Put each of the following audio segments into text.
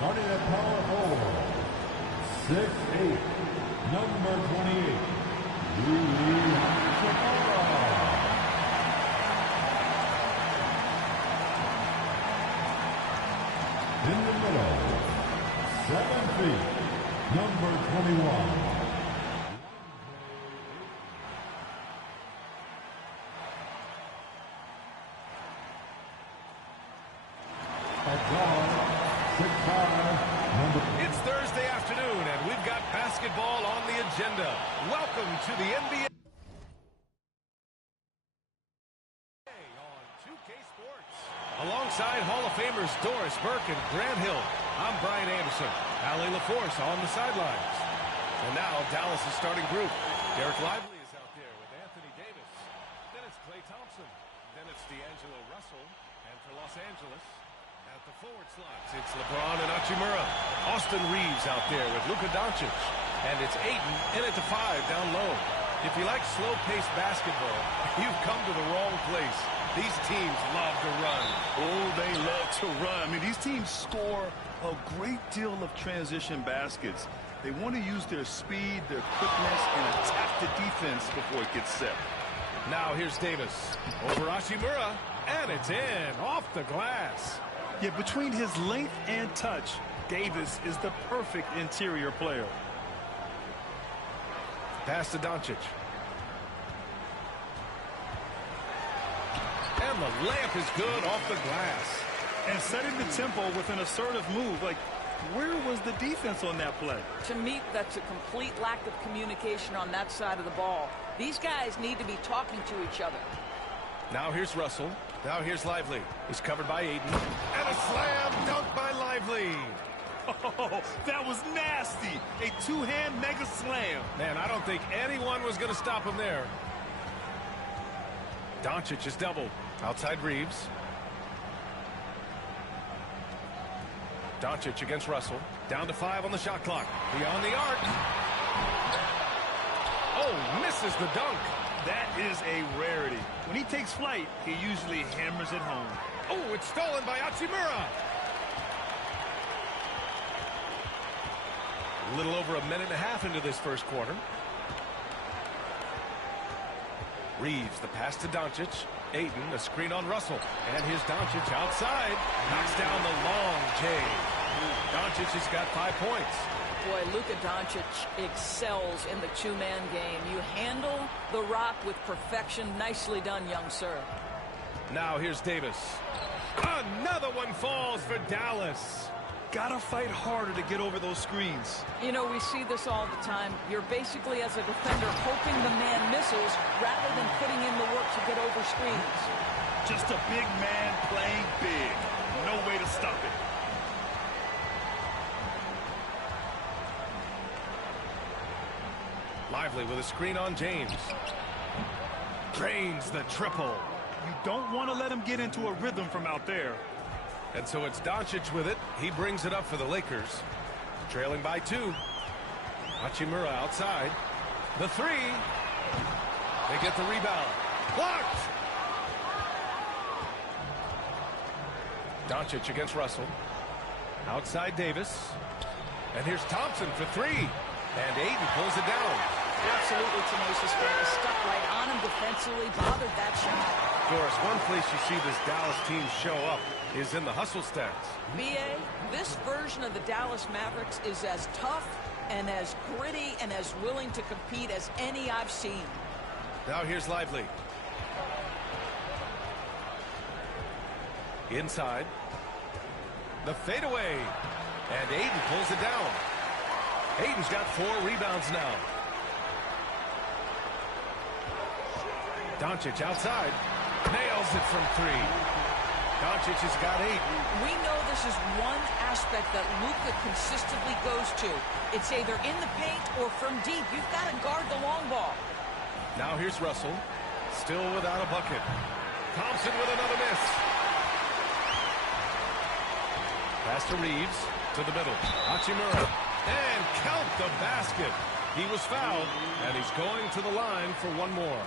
Guarding at power forward, 6'8", number 28, in the middle, 7 feet, number 21. It's Thursday afternoon, and we've got basketball on the agenda. Welcome to the NBA on 2K Sports. Alongside Hall of Famers Doris Burke and Grant Hill, I'm Brian Anderson. Allie LaForce on the sidelines. And now Dallas' starting group. Derek Lively is out there with Anthony Davis. Then it's Klay Thompson. Then it's D'Angelo Russell. And for Los Angeles, at the forward slots, it's LeBron and Hachimura. Austin Reeves out there with Luka Doncic. And it's Ayton in at the 5 down low. If you like slow-paced basketball, you've come to the wrong place. These teams love to run. Oh, they love to run. I mean, these teams score a great deal of transition baskets. They want to use their speed, their quickness, and attack the defense before it gets set. Now here's Davis over Hachimura, and it's in, off the glass. Yeah, between his length and touch, Davis is the perfect interior player. Pass to Doncic. And the layup is good off the glass. And setting the tempo with an assertive move. Like, where was the defense on that play? To me, that's a complete lack of communication on that side of the ball. These guys need to be talking to each other. Now here's Russell. Now here's Lively. He's covered by Ayton. And a slam dunk by Lively. Oh, that was nasty. A two-hand mega slam. Man, I don't think anyone was going to stop him there. Doncic is doubled. Outside Reeves. Doncic against Russell. Down to 5 on the shot clock. Beyond the arc. Oh, misses the dunk. That is a rarity. When he takes flight, he usually hammers it home. Oh, it's stolen by Hachimura. A little over a minute and a half into this first quarter. Reeves, the pass to Doncic. Ayton, a screen on Russell. And here's Doncic outside. Knocks down the long J. Doncic has got 5 points. Boy, Luka Doncic excels in the two-man game. You handle the rock with perfection. Nicely done, young sir. Now here's Davis. Another one falls for Dallas. Gotta fight harder to get over those screens. You know, we see this all the time. You're basically, as a defender, hoping the man misses rather than putting in the work to get over screens. Just a big man playing big. No way to stop it. Lively with a screen on James. Drains the triple. You don't want to let him get into a rhythm from out there. And so it's Doncic with it. He brings it up for the Lakers. Trailing by 2. Hachimura outside. The 3. They get the rebound. Blocked! Doncic against Russell. Outside Davis. And here's Thompson for 3. And Ayton pulls it down. Absolutely tenacious play. Stuck right on him defensively. Bothered that shot. Doris, one place you see this Dallas team show up is in the hustle stats. B.A., this version of the Dallas Mavericks is as tough and as gritty and as willing to compete as any I've seen. Now here's Lively. Inside. The fadeaway. And Ayton pulls it down. Ayton's got 4 rebounds now. Doncic outside. Nails it from 3. Doncic has got 8. We know this is one aspect that Luka consistently goes to. It's either in the paint or from deep. You've got to guard the long ball. Now here's Russell. Still without a bucket. Thompson with another miss. Pass to Reeves. To the middle. Hachimura. And count the basket. He was fouled, and he's going to the line for one more.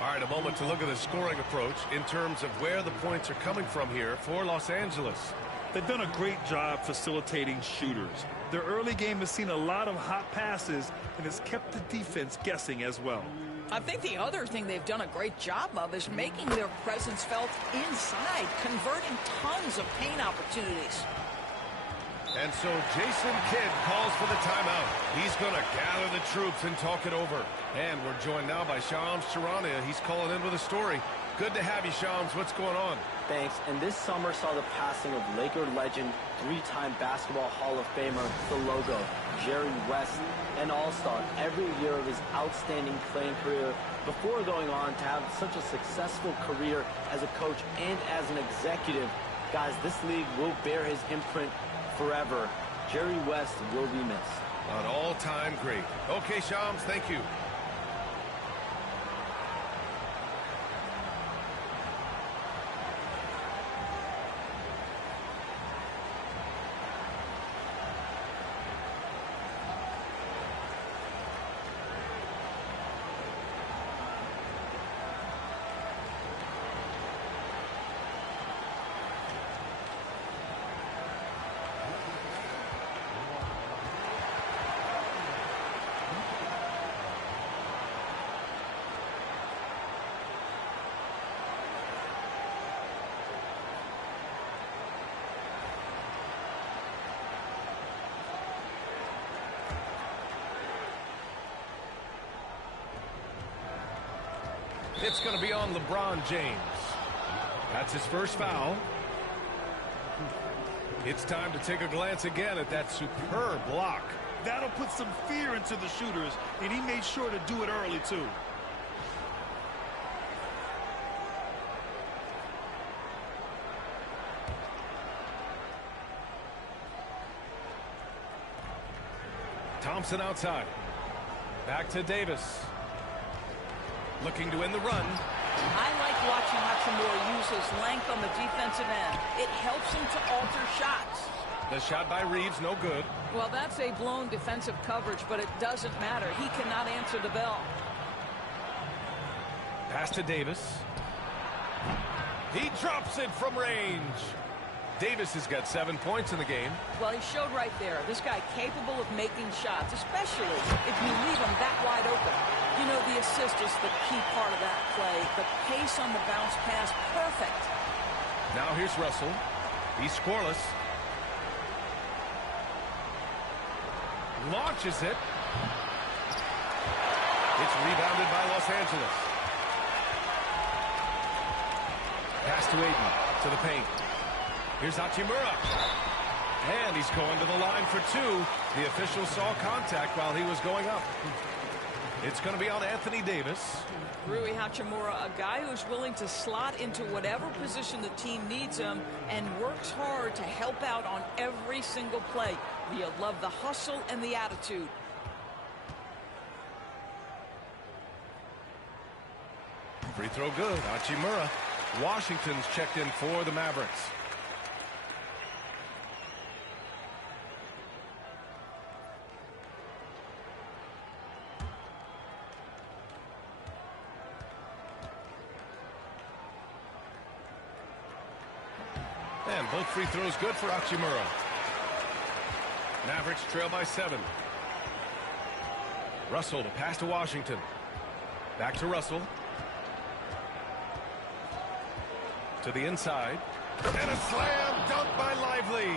All right, a moment to look at the scoring approach in terms of where the points are coming from here for Los Angeles. They've done a great job facilitating shooters. Their early game has seen a lot of hot passes and has kept the defense guessing as well. I think the other thing they've done a great job of is making their presence felt inside, converting tons of paint opportunities. And so Jason Kidd calls for the timeout. He's going to gather the troops and talk it over. And we're joined now by Shams Charania. He's calling in with a story. Good to have you, Shams. What's going on? Thanks. And this summer saw the passing of Laker legend, three-time Basketball Hall of Famer, the logo, Jerry West, an all-star every year of his outstanding playing career before going on to have such a successful career as a coach and as an executive. Guys, this league will bear his imprint forever. Jerry West will be missed. An all-time great. Okay, Shams, thank you. It's going to be on LeBron James. That's his first foul. It's time to take a glance again at that superb block. That'll put some fear into the shooters, and he made sure to do it early, too. Thompson outside. Back to Davis. Looking to win the run. I like watching Hachimura use his length on the defensive end. It helps him to alter shots. The shot by Reeves, no good. Well, that's a blown defensive coverage, but it doesn't matter. He cannot answer the bell. Pass to Davis. He drops it from range. Davis has got 7 points in the game. Well, he showed right there. This guy capable of making shots, especially if you leave him that wide open. You know, the assist is the key part of that play. The pace on the bounce pass, perfect. Now here's Russell. He's scoreless. Launches it. It's rebounded by Los Angeles. Pass to Aiden, to the paint. Here's Hachimura. And he's going to the line for two. The official saw contact while he was going up. It's going to be on Anthony Davis. Rui Hachimura, a guy who's willing to slot into whatever position the team needs him and works hard to help out on every single play. You love the hustle and the attitude. Free throw good. Hachimura. Washington's checked in for the Mavericks. And both free throws good for Hachimura. Mavericks trail by 7. Russell to pass to Washington. Back to Russell. To the inside. And a slam dunk by Lively.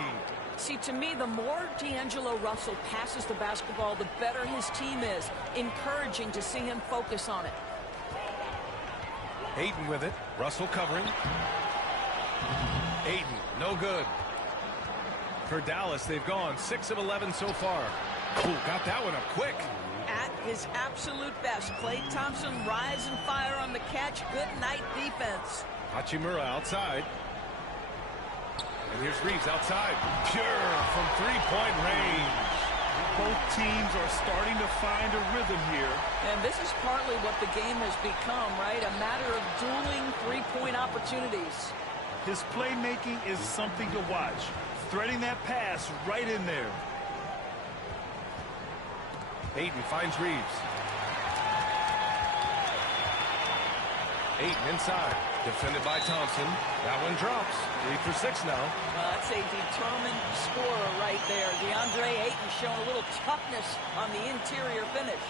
See, to me, the more D'Angelo Russell passes the basketball, the better his team is. Encouraging to see him focus on it. Aiden with it. Russell covering. Aiden, no good. For Dallas, they've gone 6 of 11 so far. Ooh, got that one up quick. At his absolute best, Klay Thompson rise and fire on the catch. Good night defense. Hachimura outside. And here's Reeves outside. Pure from three-point range. Both teams are starting to find a rhythm here. And this is partly what the game has become, right? A matter of dueling three-point opportunities. His playmaking is something to watch. Threading that pass right in there. Aiden finds Reeves. Ayton inside. Defended by Thompson. That one drops. 3 for 6 now. Well, that's a determined scorer right there. DeAndre Ayton showing a little toughness on the interior finish.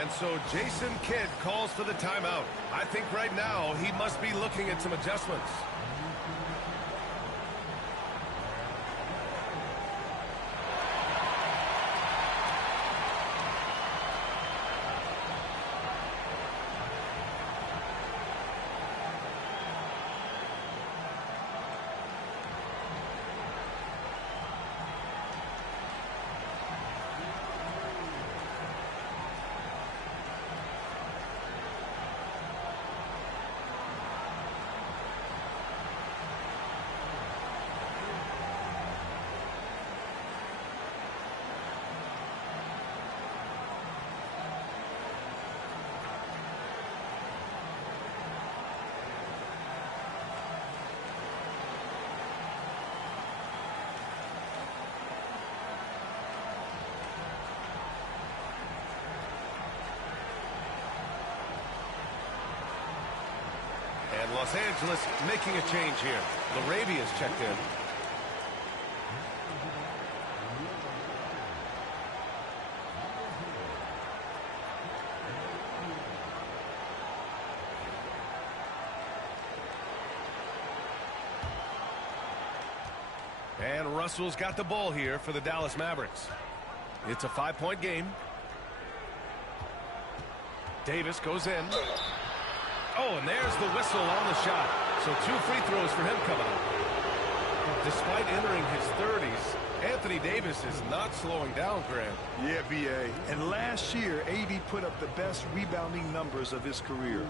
And so Jason Kidd calls for the timeout. I think right now he must be looking at some adjustments. And Los Angeles making a change here. Larabia's checked in. And Russell's got the ball here for the Dallas Mavericks. It's a 5-point game. Davis goes in. Oh, and there's the whistle on the shot. So 2 free throws for him coming up. Despite entering his 30s, Anthony Davis is not slowing down, Grant. Yeah, B.A. And last year, AD put up the best rebounding numbers of his career.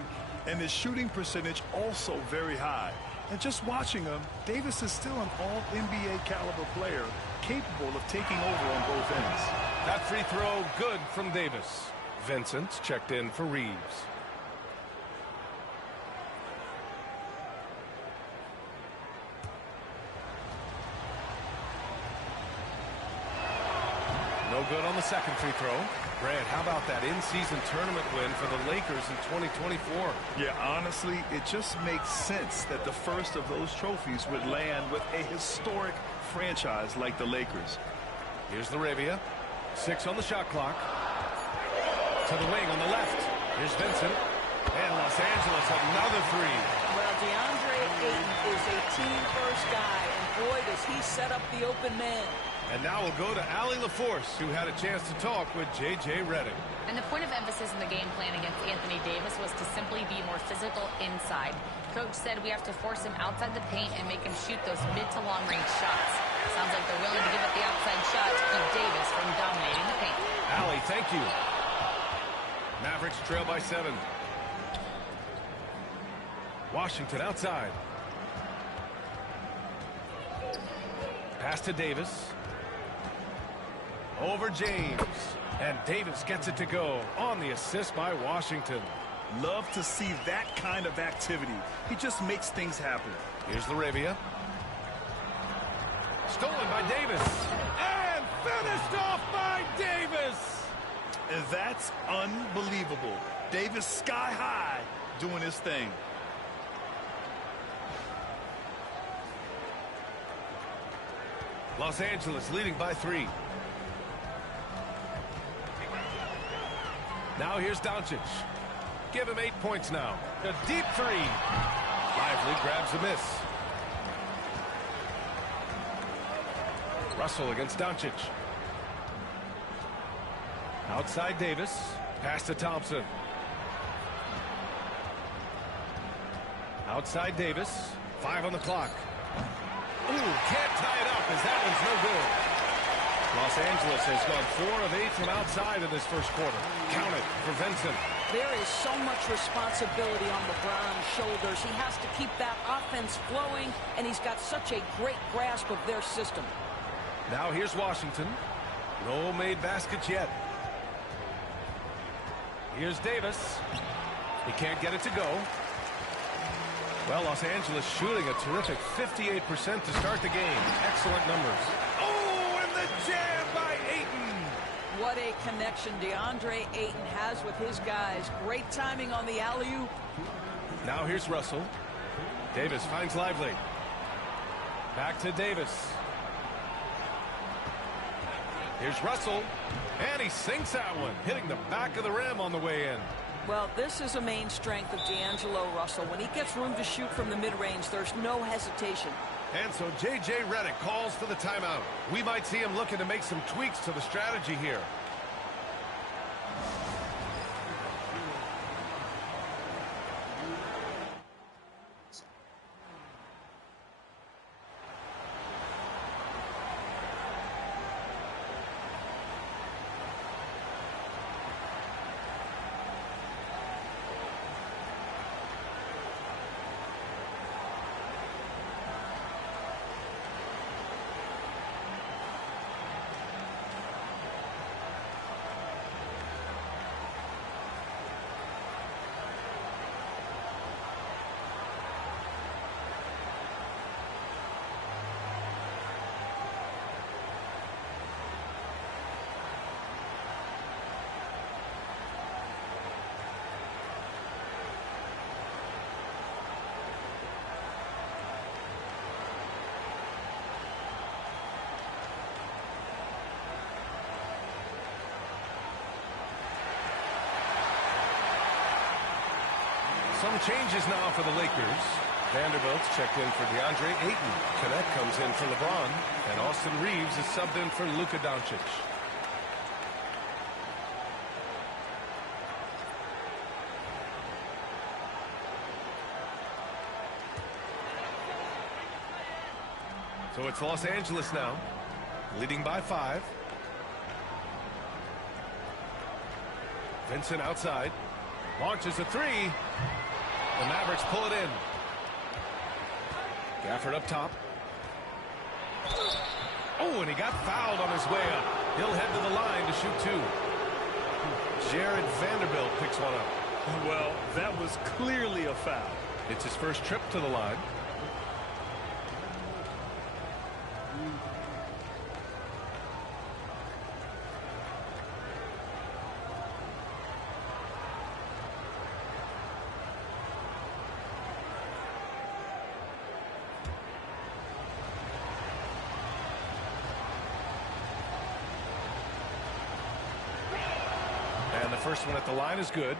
And his shooting percentage also very high. And just watching him, Davis is still an all-NBA caliber player, capable of taking over on both ends. That free throw good from Davis. Vincent's checked in for Reeves. No good on the second free throw. Grant, how about that in-season tournament win for the Lakers in 2024? Yeah, honestly, it just makes sense that the first of those trophies would land with a historic franchise like the Lakers. Here's Larabia. 6 on the shot clock. To the wing on the left. Here's Vincent. And Los Angeles, another 3. Well, DeAndre Ayton is a team-first guy, and boy, does he set up the open man. And now we'll go to Allie LaForce, who had a chance to talk with J.J. Redick. And the point of emphasis in the game plan against Anthony Davis was to simply be more physical inside. Coach said we have to force him outside the paint and make him shoot those mid to long range shots. Sounds like they're willing to give up the outside shot to keep Davis from dominating the paint. Allie, thank you. Mavericks trail by 7. Washington outside. Pass to Davis. Over James. And Davis gets it to go on the assist by Washington. Love to see that kind of activity. He just makes things happen. Here's Larabia. Stolen by Davis. And finished off by Davis. And that's unbelievable. Davis sky high doing his thing. Los Angeles leading by 3. Now here's Doncic. Give him 8 points now. A deep 3. Lively grabs a miss. Russell against Doncic. Outside Davis. Pass to Thompson. Outside Davis. 5 on the clock. Ooh, can't tie it up as that one's no good. Los Angeles has gone 4 of 8 from outside in this first quarter. Count it for Vincent. There is so much responsibility on LeBron's shoulders. He has to keep that offense flowing, and he's got such a great grasp of their system. Now here's Washington. No made baskets yet. Here's Davis. He can't get it to go. Well, Los Angeles shooting a terrific 58% to start the game. Excellent numbers. Oh, and the jam by Ayton. What a connection DeAndre Ayton has with his guys. Great timing on the alley-oop. Now here's Russell. Davis finds Lively. Back to Davis. Here's Russell, and he sinks that one, hitting the back of the rim on the way in. Well, this is a main strength of D'Angelo Russell. When he gets room to shoot from the mid-range, there's no hesitation. And so J.J. Redick calls for the timeout. We might see him looking to make some tweaks to the strategy here. Some changes now for the Lakers. Vanderbilt's checked in for DeAndre Ayton. Cadet comes in for LeBron. And Austin Reeves is subbed in for Luka Doncic. So it's Los Angeles now, leading by 5. Vincent outside. Launches a 3. The Mavericks pull it in. Gafford up top. Oh, and he got fouled on his way up. He'll head to the line to shoot 2. Jared Vanderbilt picks one up. Well, that was clearly a foul. It's his first trip to the line. And the first one at the line is good.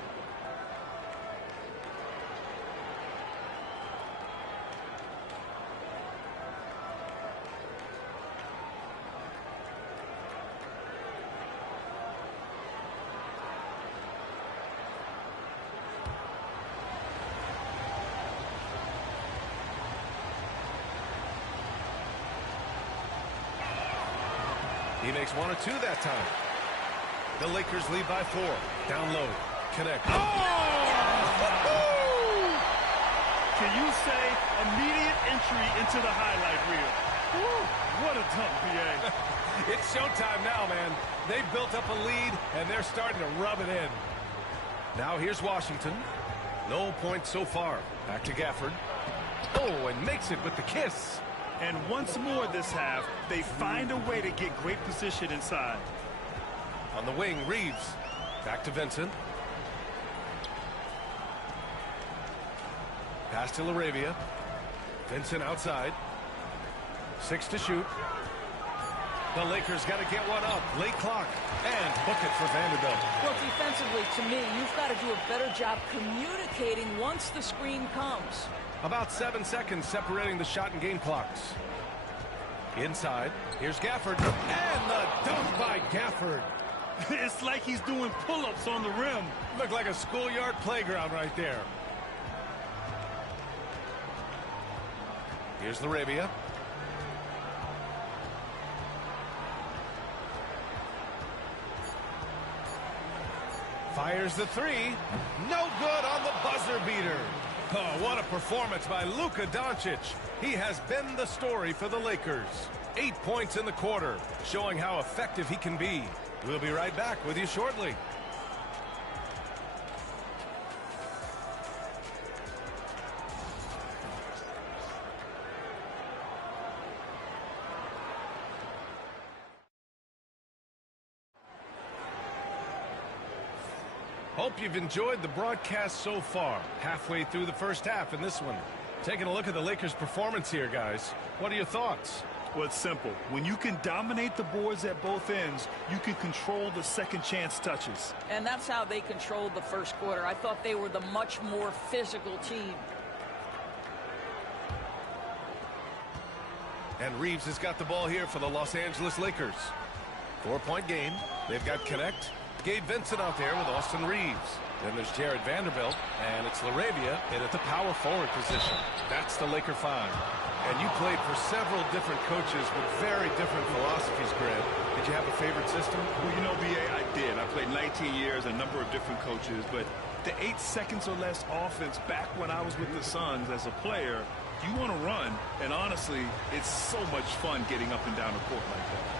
He makes 1 or 2 that time. The Lakers lead by 4. Down low. Connect. Oh! Can you say immediate entry into the highlight reel? Woo, what a dunk, PA. It's showtime now, man. They've built up a lead, and they're starting to rub it in. Now here's Washington. No points so far. Back to Gafford. Oh, and makes it with the kiss. And once more this half, they find a way to get great position inside. On the wing, Reeves. Back to Vincent. Pass to LaRavia. Vincent outside. 6 to shoot. The Lakers got to get one up. Late clock. And book it for Vanderbilt. Well, defensively, to me, you've got to do a better job communicating once the screen comes. About 7 seconds separating the shot and game clocks. Inside. Here's Gafford. And the dunk by Gafford. It's like he's doing pull-ups on the rim. Looked like a schoolyard playground right there. Here's LaRavia. Fires the 3. No good on the buzzer beater. Oh, what a performance by Luka Doncic. He has been the story for the Lakers. 8 points in the quarter, showing how effective he can be. We'll be right back with you shortly. Hope you've enjoyed the broadcast so far. Halfway through the first half in this one. Taking a look at the Lakers' performance here, guys. What are your thoughts? Well, it's simple. When you can dominate the boards at both ends, you can control the second chance touches. And that's how they controlled the first quarter. I thought they were the much more physical team. And Reeves has got the ball here for the Los Angeles Lakers. 4-point game. They've got Connect. Gabe Vincent out there with Austin Reeves. Then there's Jared Vanderbilt, and it's LaRavia in at the power forward position. That's the Laker 5. And you played for several different coaches with very different philosophies, Grant. Did you have a favorite system? Well, you know, B.A., I did. I played 19 years, a number of different coaches, but the 8 seconds or less offense back when I was with the Suns as a player, you want to run, and honestly, it's so much fun getting up and down the court like that.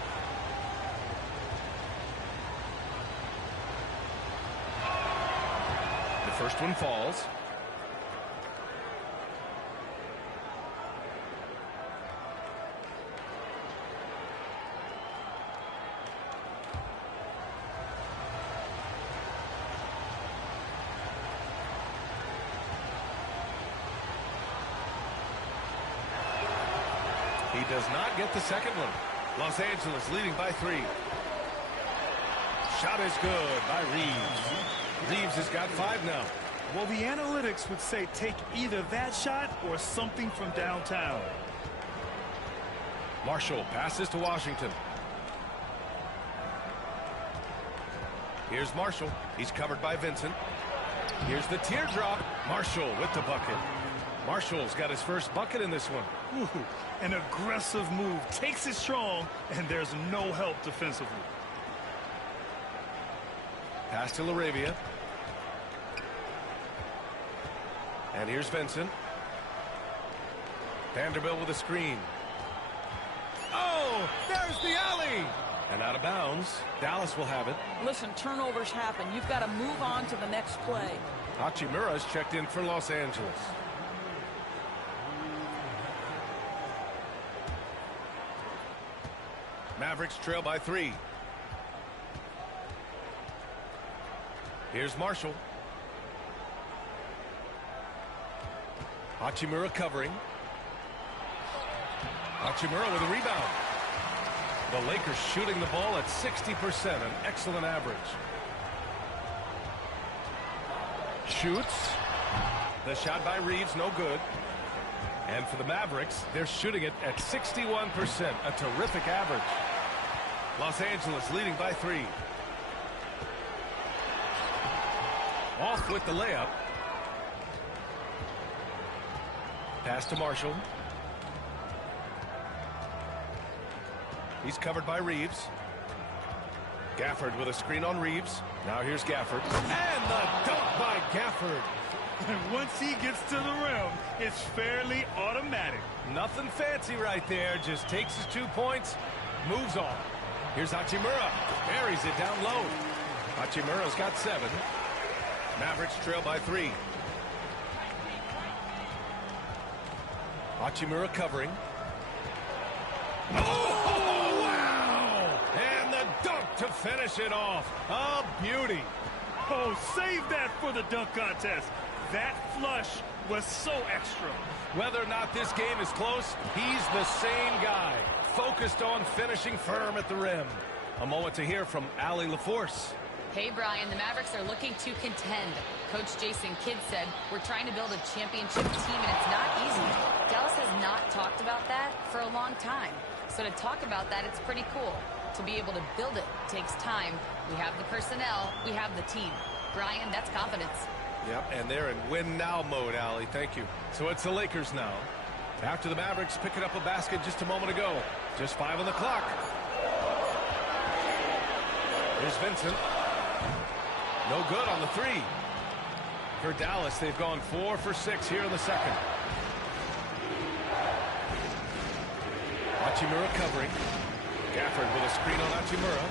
The first one falls. He does not get the second one. Los Angeles leading by 3. Shot is good by Reeves. Reeves has got 5 now. Well, the analytics would say take either that shot or something from downtown. Marshall passes to Washington. Here's Marshall. He's covered by Vincent. Here's the teardrop. Marshall with the bucket. Marshall's got his first bucket in this one. Ooh, an aggressive move. Takes it strong, and there's no help defensively. Pass to LaRavia. And here's Vincent. Vanderbilt with a screen. Oh, there's the alley. And out of bounds. Dallas will have it. Listen, turnovers happen. You've got to move on to the next play. Hachimura's checked in for Los Angeles. Mavericks trail by 3. Here's Marshall. Hachimura covering. Hachimura with a rebound. The Lakers shooting the ball at 60%, an excellent average. Shoots. The shot by Reeves, no good. And for the Mavericks, they're shooting it at 61%, a terrific average. Los Angeles leading by 3. Off with the layup. Pass to Marshall. He's covered by Reeves. Gafford with a screen on Reeves. Now here's Gafford. And the dunk by Gafford. And once he gets to the rim, it's fairly automatic. Nothing fancy right there. Just takes his 2 points, moves on. Here's Hachimura. Buries it down low. Hachimura's got 7. Mavericks trail by 3. Hachimura covering. Oh, wow! And the dunk to finish it off. A beauty. Oh, save that for the dunk contest. That flush was so extra. Whether or not this game is close, he's the same guy. Focused on finishing firm at the rim. A moment to hear from Allie LaForce. Hey, Brian, the Mavericks are looking to contend. Coach Jason Kidd said, we're trying to build a championship team, and it's not easy. Dallas has not talked about that for a long time. So to talk about that, it's pretty cool. To be able to build it takes time. We have the personnel. We have the team. Brian, that's confidence. Yep, and they're in win-now mode, Allie. Thank you. So it's the Lakers now. After the Mavericks picking up a basket just a moment ago. Just 5 on the clock. Here's Vincent. No good on the 3. For Dallas, they've gone 4 for 6 here in the second. Hachimura covering. Gafford with a screen on Hachimura.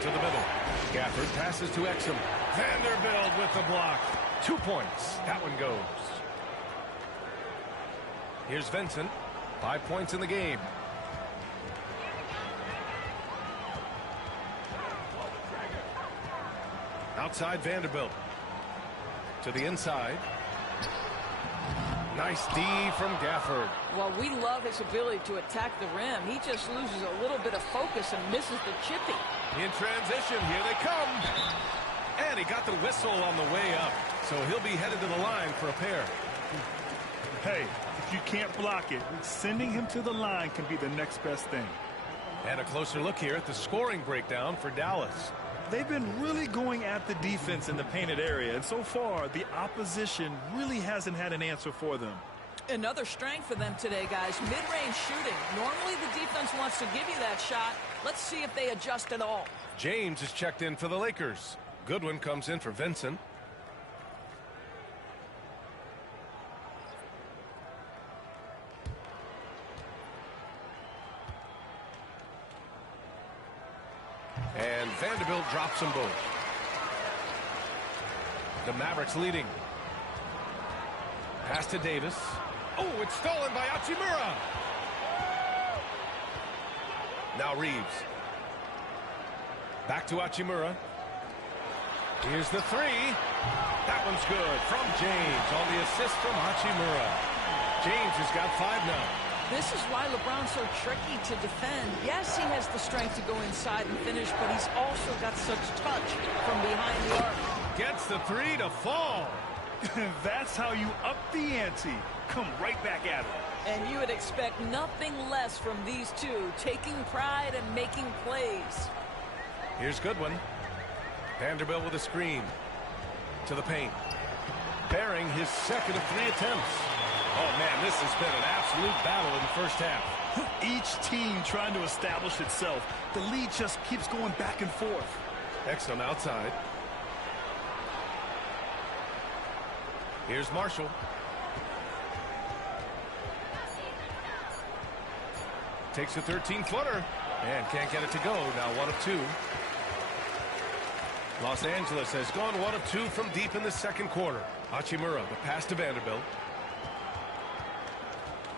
To the middle. Gafford passes to Exum. Vanderbilt with the block. 2 points. That one goes. Here's Vincent. 5 points in the game. Outside Vanderbilt. To the inside. Nice D from Gafford. Well, we love his ability to attack the rim. He just loses a little bit of focus and misses the chippy. In transition, here they come. And he got the whistle on the way up. So he'll be headed to the line for a pair. Hey, if you can't block it, sending him to the line can be the next best thing. And a closer look here at the scoring breakdown for Dallas. They've been really going at the defense in the painted area, and so far, the opposition really hasn't had an answer for them. Another strength for them today, guys. Mid-range shooting. Normally the defense wants to give you that shot. Let's see if they adjust at all. James is checked in for the Lakers. Goodwin comes in for Vincent. And Vanderbilt drops them both. The Mavericks leading. Pass to Davis. Oh, it's stolen by Hachimura. Now Reeves. Back to Hachimura. Here's the three. That one's good from James on the assist from Hachimura. James has got 5 now. This is why LeBron's so tricky to defend. Yes, he has the strength to go inside and finish, but he's also got such touch from behind the arc. Gets the three to fall. That's how you up the ante. Come right back at him. And you would expect nothing less from these two, taking pride and making plays. Here's Goodwin. Vanderbilt with a screen. To the paint. Bearing his second of 3 attempts. Oh, man, this has been an absolute battle in the first half. Each team trying to establish itself. The lead just keeps going back and forth. Exum outside. Here's Marshall. Takes a 13-footer and can't get it to go. Now 1 of 2. Los Angeles has gone 1 of 2 from deep in the second quarter. Hachimura, the pass to Vanderbilt.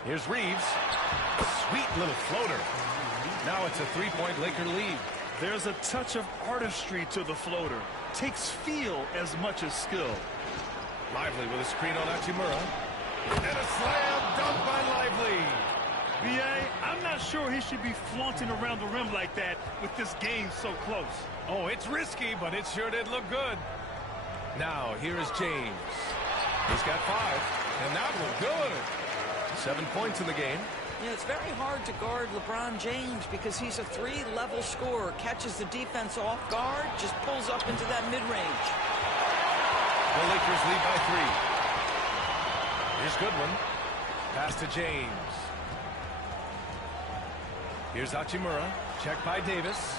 Here's Reeves. Sweet little floater. Now it's a 3-point Laker lead. There's a touch of artistry to the floater. Takes feel as much as skill. Lively with a screen on Hachimura. And a slam dunk by Lively. B.A., I'm not sure he should be flaunting around the rim like that with this game so close. Oh, it's risky, but it sure did look good. Now, here is James. He's got 5, and that looked good. 7 points in the game. Yeah, it's very hard to guard LeBron James because he's a 3-level scorer. Catches the defense off guard, just pulls up into that mid-range. The Lakers lead by 3. Here's Goodwin. Pass to James. Here's Hachimura. Checked by Davis.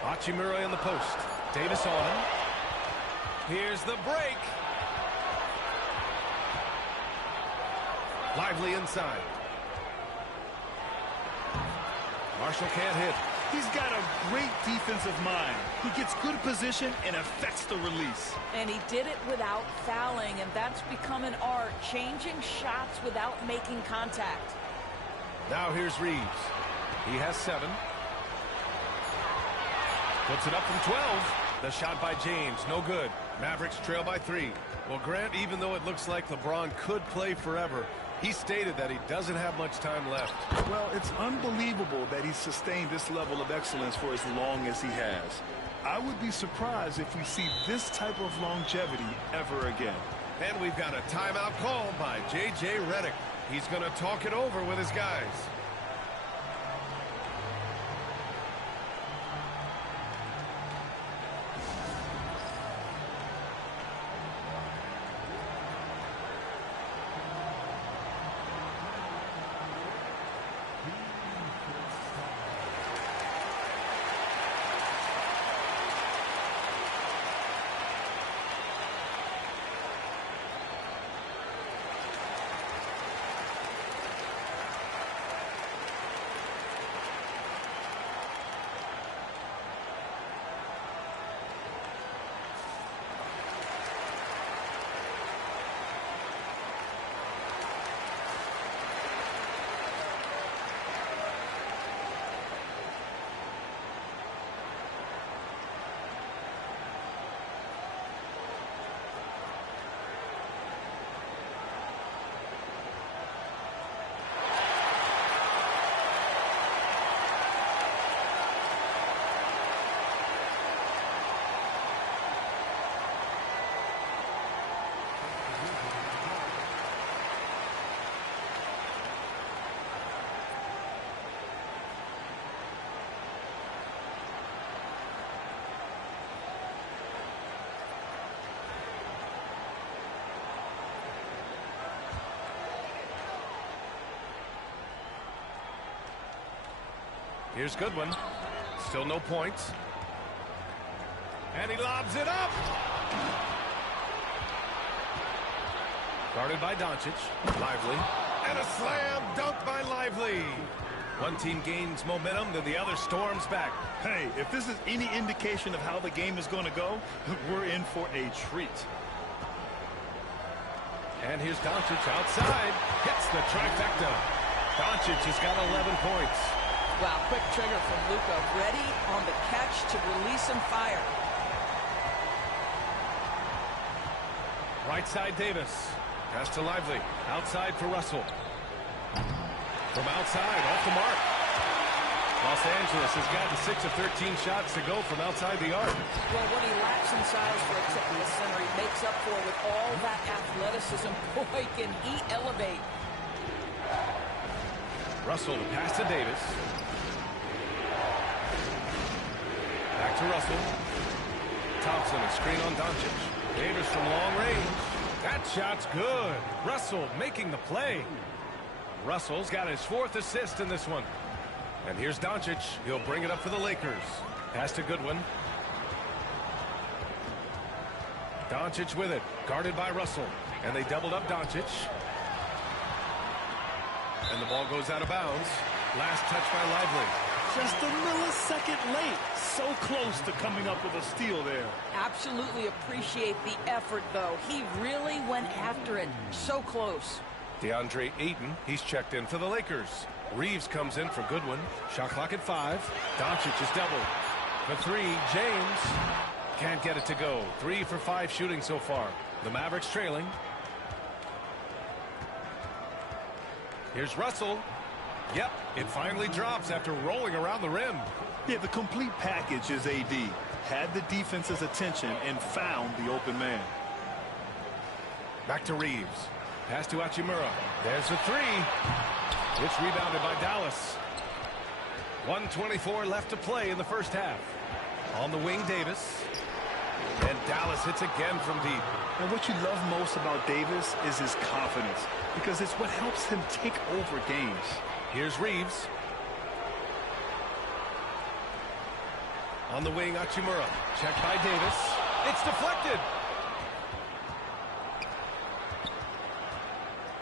Hachimura in the post. Davis on him. Here's the break. Lively inside. Marshall can't hit. He's got a great defensive mind. He gets good position and affects the release. And he did it without fouling, and that's become an art, changing shots without making contact. Now here's Reeves. He has 7. Puts it up from 12. The shot by James, no good. Mavericks trail by 3. Well, Grant, even though it looks like LeBron could play forever, he stated that he doesn't have much time left. Well, it's unbelievable that he's sustained this level of excellence for as long as he has. I would be surprised if we see this type of longevity ever again. And we've got a timeout call by J.J. Redick. He's going to talk it over with his guys. Here's Goodwin. Still no points. And he lobs it up. Guarded by Doncic. Lively. And a slam dunk by Lively. One team gains momentum, then the other storms back. Hey, if this is any indication of how the game is going to go, we're in for a treat. And here's Doncic outside. Hits the trifecta. Doncic has got 11 points. Wow, quick trigger from Luka. Ready on the catch to release some fire. Right side, Davis. Pass to Lively. Outside for Russell. From outside, off the mark. Los Angeles has gotten 6 of 13 shots to go from outside the arc. Well, what he lacks in size for a tip in the center, he makes up for with all that athleticism. Boy, can he elevate. Russell to pass to Davis. Back to Russell. Thompson, a screen on Doncic. Davis from long range. That shot's good. Russell making the play. Russell's got his 4th assist in this one. And here's Doncic. He'll bring it up for the Lakers. Pass to Goodwin. Doncic with it. Guarded by Russell. And they doubled up Doncic. And the ball goes out of bounds. Last touch by Lively. Just a millisecond late. So close to coming up with a steal there. Absolutely appreciate the effort, though. He really went after it. So close. DeAndre Ayton, he's checked in for the Lakers. Reeves comes in for Goodwin. Shot clock at 5. Doncic is doubled. For 3, James. Can't get it to go. 3 for 5 shooting so far. The Mavericks trailing. Here's Russell. Yep, it finally drops after rolling around the rim. Yeah, the complete package is AD. Had the defense's attention and found the open man. Back to Reeves. Pass to Hachimura. There's a 3. It's rebounded by Dallas. 1:24 left to play in the first half. On the wing, Davis. And Dallas hits again from deep. And what you love most about Davis is his confidence, because it's what helps him take over games. Here's Reeves. On the wing, Hachimura. Checked by Davis. It's deflected.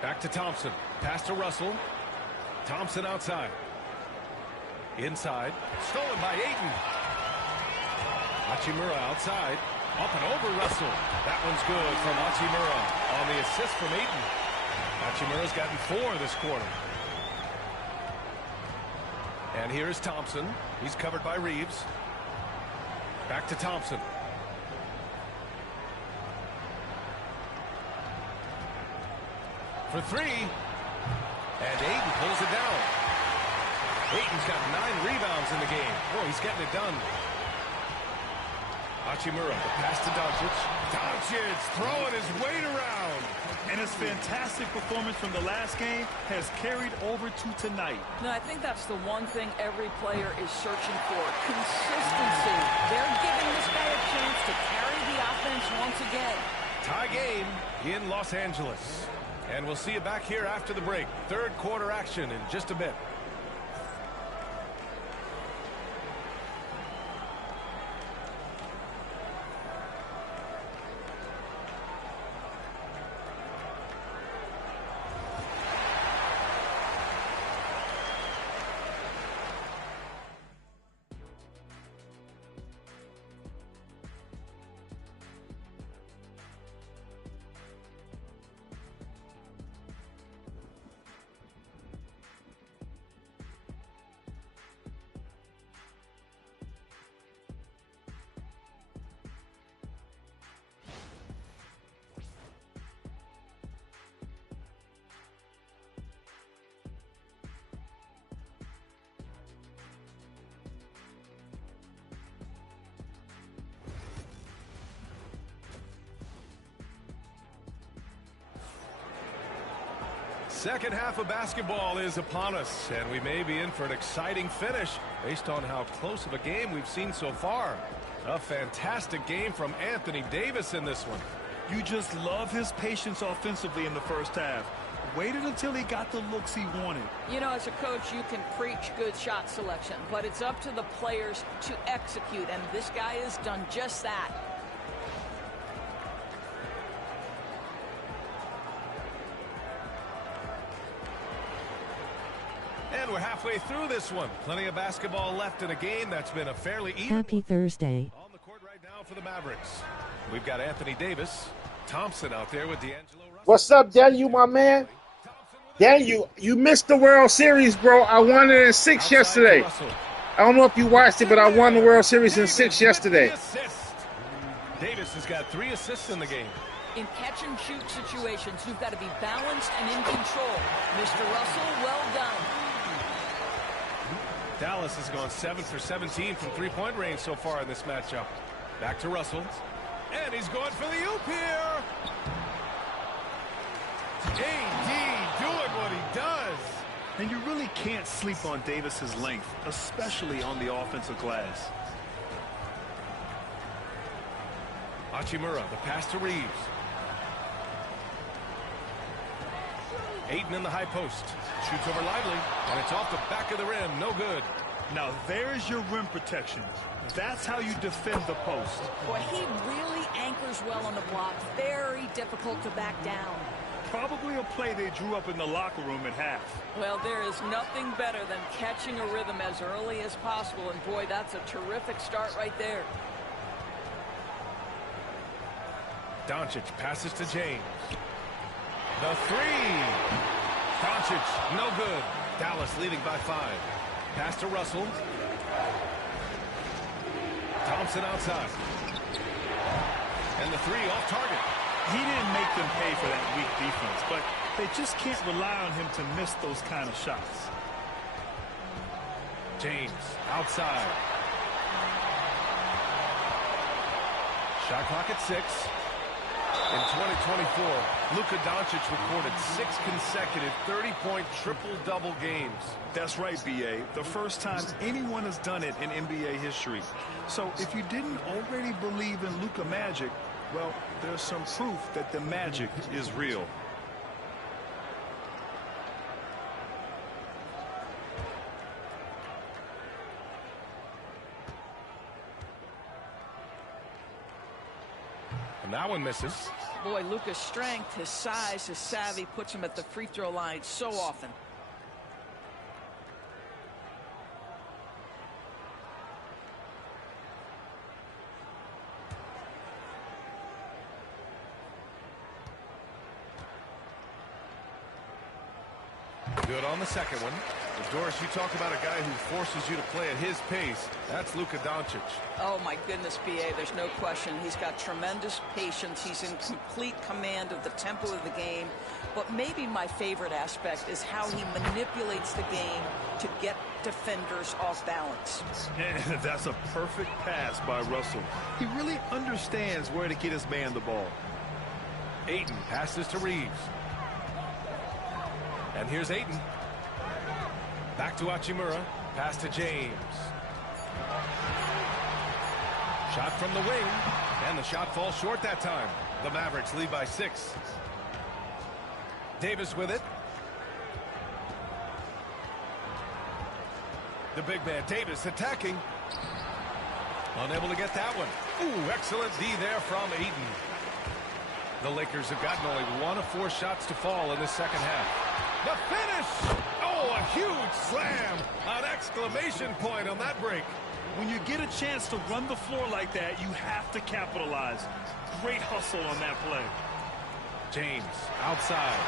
Back to Thompson. Pass to Russell. Thompson outside. Inside. Stolen by Ayton. Hachimura outside. Up and over Russell. That one's good from Hachimura on the assist from Ayton. Hachimura's gotten 4 this quarter. And here's Thompson. He's covered by Reeves. Back to Thompson. For 3. And Ayton pulls it down. Ayton's got 9 rebounds in the game. Boy, he's getting it done. Hachimura, the pass to Doncic. Doncic throwing his weight around. And his fantastic performance from the last game has carried over to tonight. No, I think that's the one thing every player is searching for. Consistency. They're giving this guy a chance to carry the offense once again. Tie game in Los Angeles. And we'll see you back here after the break. Third quarter action in just a bit. Second half of basketball is upon us, and we may be in for an exciting finish based on how close of a game we've seen so far. A fantastic game from Anthony Davis in this one. You just love his patience offensively in the first half. waited until he got the looks he wanted. You know, as a coach, you can preach good shot selection, but it's up to the players to execute, and this guy has done just that. And we're halfway through this one. Plenty of basketball left in a game that's been a fairly even Happy Thursday. on the court right now for the Mavericks. We've got Anthony Davis, Thompson out there with D'Angelo Russell. What's up, Daniel, my man? Daniel, you missed the World Series, bro. I won it in 6 Outside yesterday. to Russell. I don't know if you watched it, but I won the World Series in 6 Davis yesterday. with the assist. Davis has got 3 assists in the game. In catch-and-shoot situations, you've got to be balanced and in control. Mr. Russell, well done. Dallas has gone 7 for 17 from three-point range so far in this matchup. Back to Russell. And he's going for the oop here. AD doing what he does. And you really can't sleep on Davis's length, especially on the offensive glass. Hachimura, the pass to Reeves. Ayton in the high post. Shoots over Lively, and it's off the back of the rim. No good. Now there's your rim protection. That's how you defend the post. Boy, he really anchors well on the block. Very difficult to back down. Probably a play they drew up in the locker room at half. Well, there is nothing better than catching a rhythm as early as possible, and boy, that's a terrific start right there. Doncic passes to James. The three. Doncic, no good. Dallas leading by 5. Pass to Russell. Thompson outside. And the three off target. He didn't make them pay for that weak defense, but they just can't rely on him to miss those kind of shots. James outside. Shot clock at 6. In 2024, Luka Doncic recorded 6 consecutive 30-point triple-double games. That's right, B.A. The first time anyone has done it in NBA history. So if you didn't already believe in Luka Magic, well, there's some proof that the magic is real. And that one misses. Boy, Luka's strength, his size, his savvy puts him at the free throw line so often. Good on the second one. But Doris, you talk about a guy who forces you to play at his pace. That's Luka Doncic. Oh, my goodness, B.A., there's no question. He's got tremendous patience. He's in complete command of the tempo of the game. But maybe my favorite aspect is how he manipulates the game to get defenders off balance. And that's a perfect pass by Russell. He really understands where to get his man the ball. Ayton passes to Reeves. And here's Ayton. Back to Hachimura. Pass to James. Shot from the wing. And the shot falls short that time. The Mavericks lead by 6. Davis with it. The big man Davis attacking. Unable to get that one. Ooh, excellent D there from Ayton. The Lakers have gotten only 1 of 4 shots to fall in this second half. The finish! Oh, a huge slam! An exclamation point on that break. When you get a chance to run the floor like that, you have to capitalize. Great hustle on that play. James outside.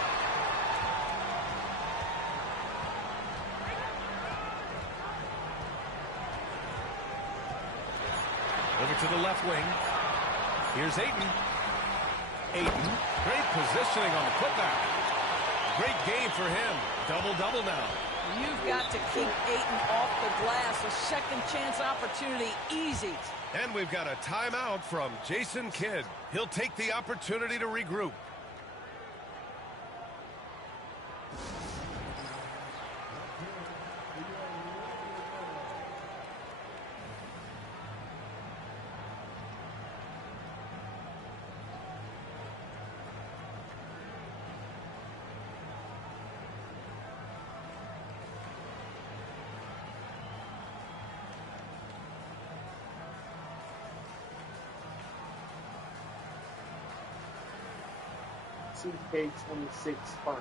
Over to the left wing. Here's Ayton. Ayton, great positioning on the putback. Great game for him. Double-double now. You've got to keep Ayton off the glass. A second chance opportunity, easy. And we've got a timeout from Jason Kidd. He'll take the opportunity to regroup. 2K26 fun.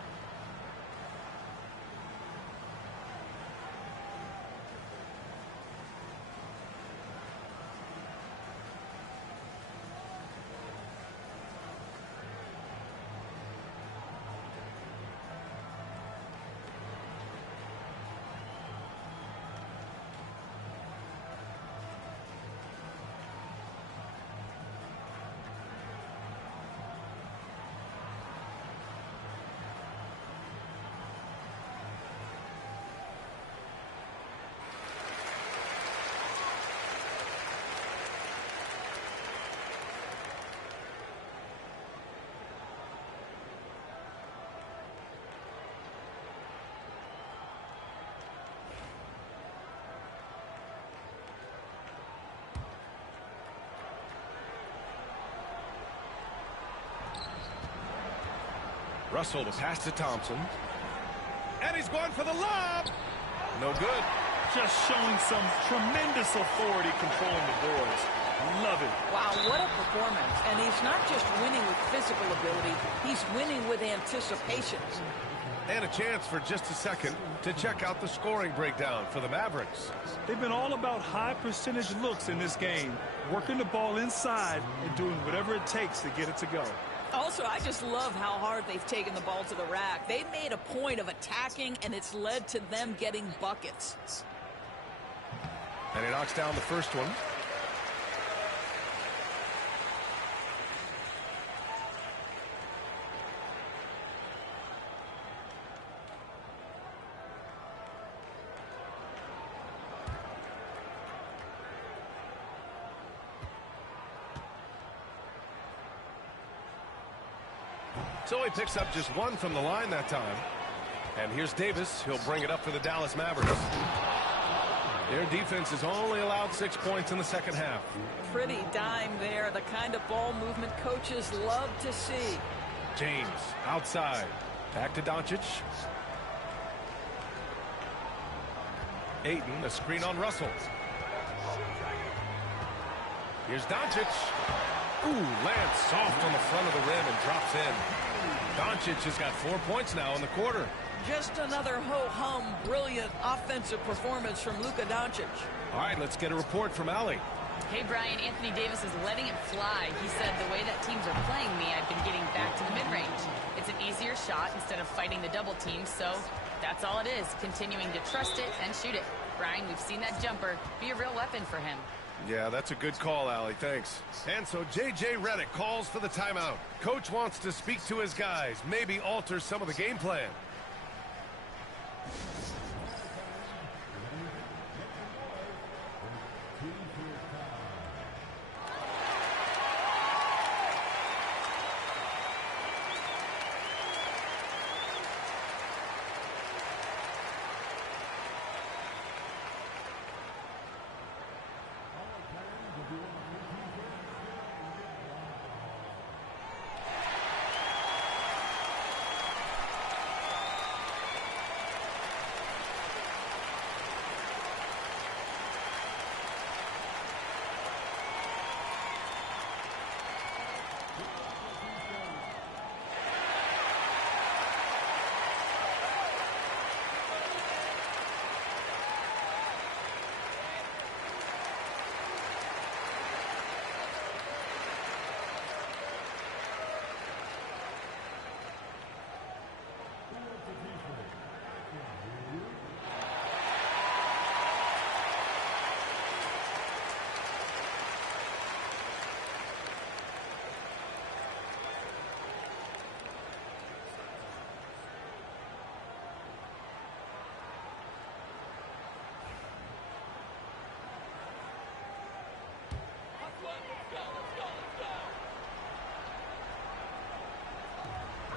Russell to pass to Thompson. And he's going for the lob. No good. Just showing some tremendous authority controlling the boards. Love it. Wow, what a performance. And he's not just winning with physical ability, he's winning with anticipation. And a chance for just a second to check out the scoring breakdown for the Mavericks. They've been all about high percentage looks in this game, working the ball inside and doing whatever it takes to get it to go. Also, I just love how hard they've taken the ball to the rack. They've made a point of attacking, and it's led to them getting buckets. And he knocks down the first one. So he picks up just one from the line that time. And here's Davis. He'll bring it up for the Dallas Mavericks. Their defense has only allowed 6 points in the second half. Pretty dime there. The kind of ball movement coaches love to see. James outside. Back to Doncic. Ayton, a screen on Russell. Here's Doncic. Ooh, lands soft on the front of the rim and drops in. Doncic has got 4 points now in the quarter. Just another ho-hum, brilliant offensive performance from Luka Doncic. All right, let's get a report from Allie. Hey, Brian, Anthony Davis is letting it fly. He said, the way that teams are playing me, I've been getting back to the mid-range. It's an easier shot instead of fighting the double team, so that's all it is, continuing to trust it and shoot it. Brian, we've seen that jumper be a real weapon for him. Yeah, that's a good call, Allie. Thanks. And so J.J. Redick calls for the timeout. Coach wants to speak to his guys, maybe alter some of the game plan.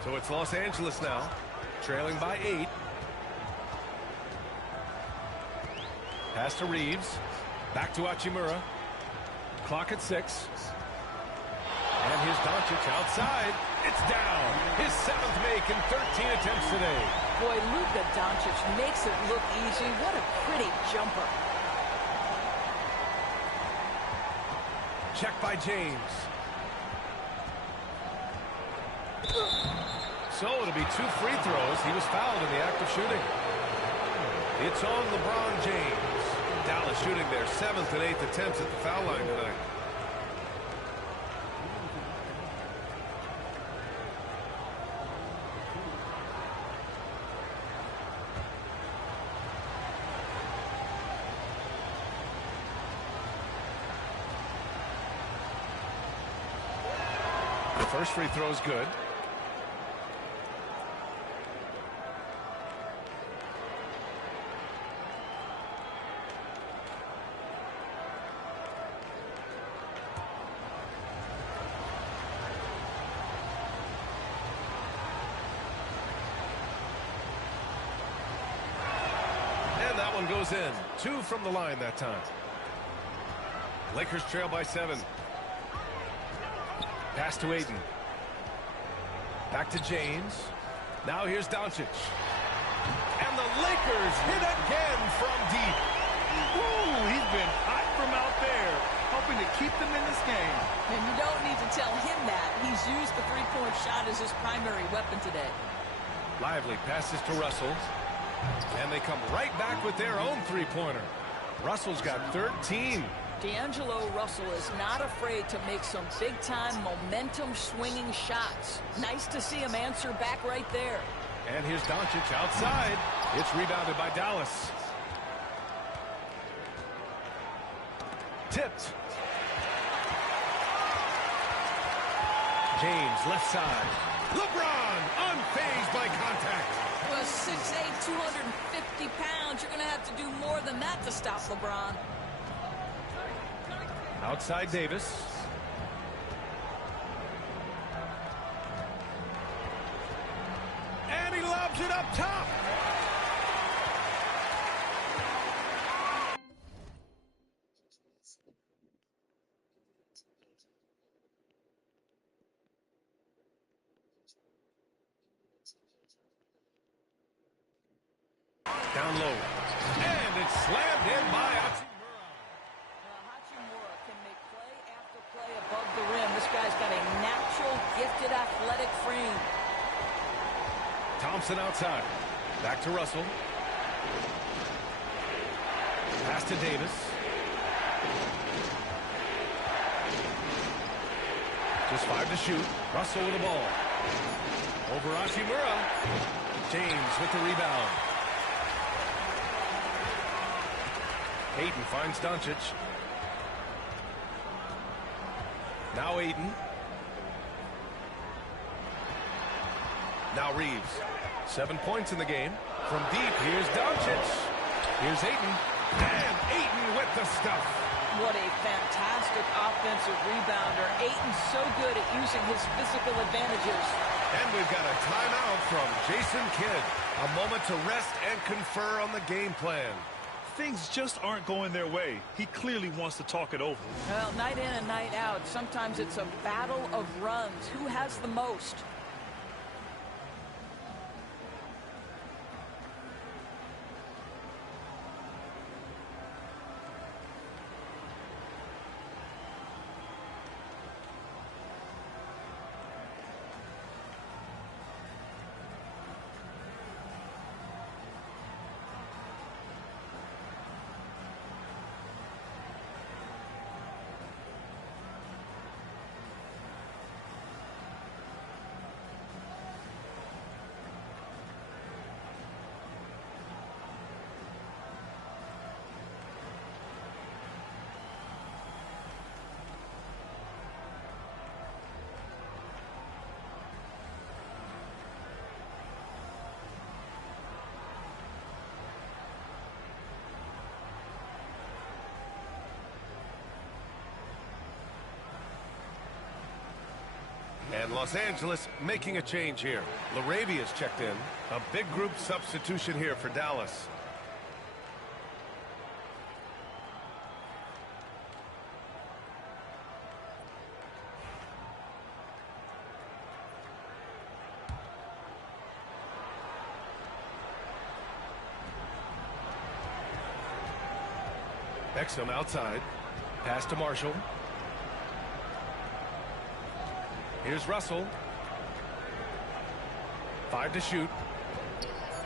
So it's Los Angeles now, trailing by 8. Pass to Reeves. Back to Hachimura. Clock at 6. And here's Doncic outside. It's down. His 7th make in 13 attempts today. Boy, Luka Doncic makes it look easy. What a pretty jumper. Check by James. So it'll be 2 free throws. He was fouled in the act of shooting. It's on LeBron James. Dallas shooting their 7th and 8th attempts at the foul line tonight. The first free throw is good. Goes in. 2 from the line that time. Lakers trail by 7. Pass to Ayton. Back to James. Now here's Doncic. And the Lakers hit again from deep. Ooh, he's been hot from out there, helping to keep them in this game. And you don't need to tell him that. He's used the three-point shot as his primary weapon today. Lively passes to Russell. And they come right back with their own three-pointer. Russell's got 13. D'Angelo Russell is not afraid to make some big-time momentum-swinging shots. Nice to see him answer back right there. And here's Doncic outside. It's rebounded by Dallas. Tipped. James left side. LeBron unfazed by contact. Well, 6'8", 250 pounds. You're going to have to do more than that to stop LeBron. Outside Davis. And he lobs it up top. Down low. And it's slammed in by Hachimura. Hachimura can make play after play above the rim. This guy's got a natural, gifted, athletic frame. Thompson outside. Back to Russell. Pass to Davis. Just 5 to shoot. Russell with the ball. Over Hachimura. James with the rebound. Ayton finds Doncic. Now Ayton. Now Reeves. 7 points in the game. From deep, here's Doncic. Here's Ayton. And Ayton with the stuff. What a fantastic offensive rebounder. Ayton's so good at using his physical advantages. And we've got a timeout from Jason Kidd. A moment to rest and confer on the game plan. Things just aren't going their way. He clearly wants to talk it over. Well, night in and night out, sometimes it's a battle of runs. Who has the most? And Los Angeles making a change here. Larabia's checked in. A big group substitution here for Dallas. Exum outside. Pass to Marshall. Here's Russell. 5 to shoot.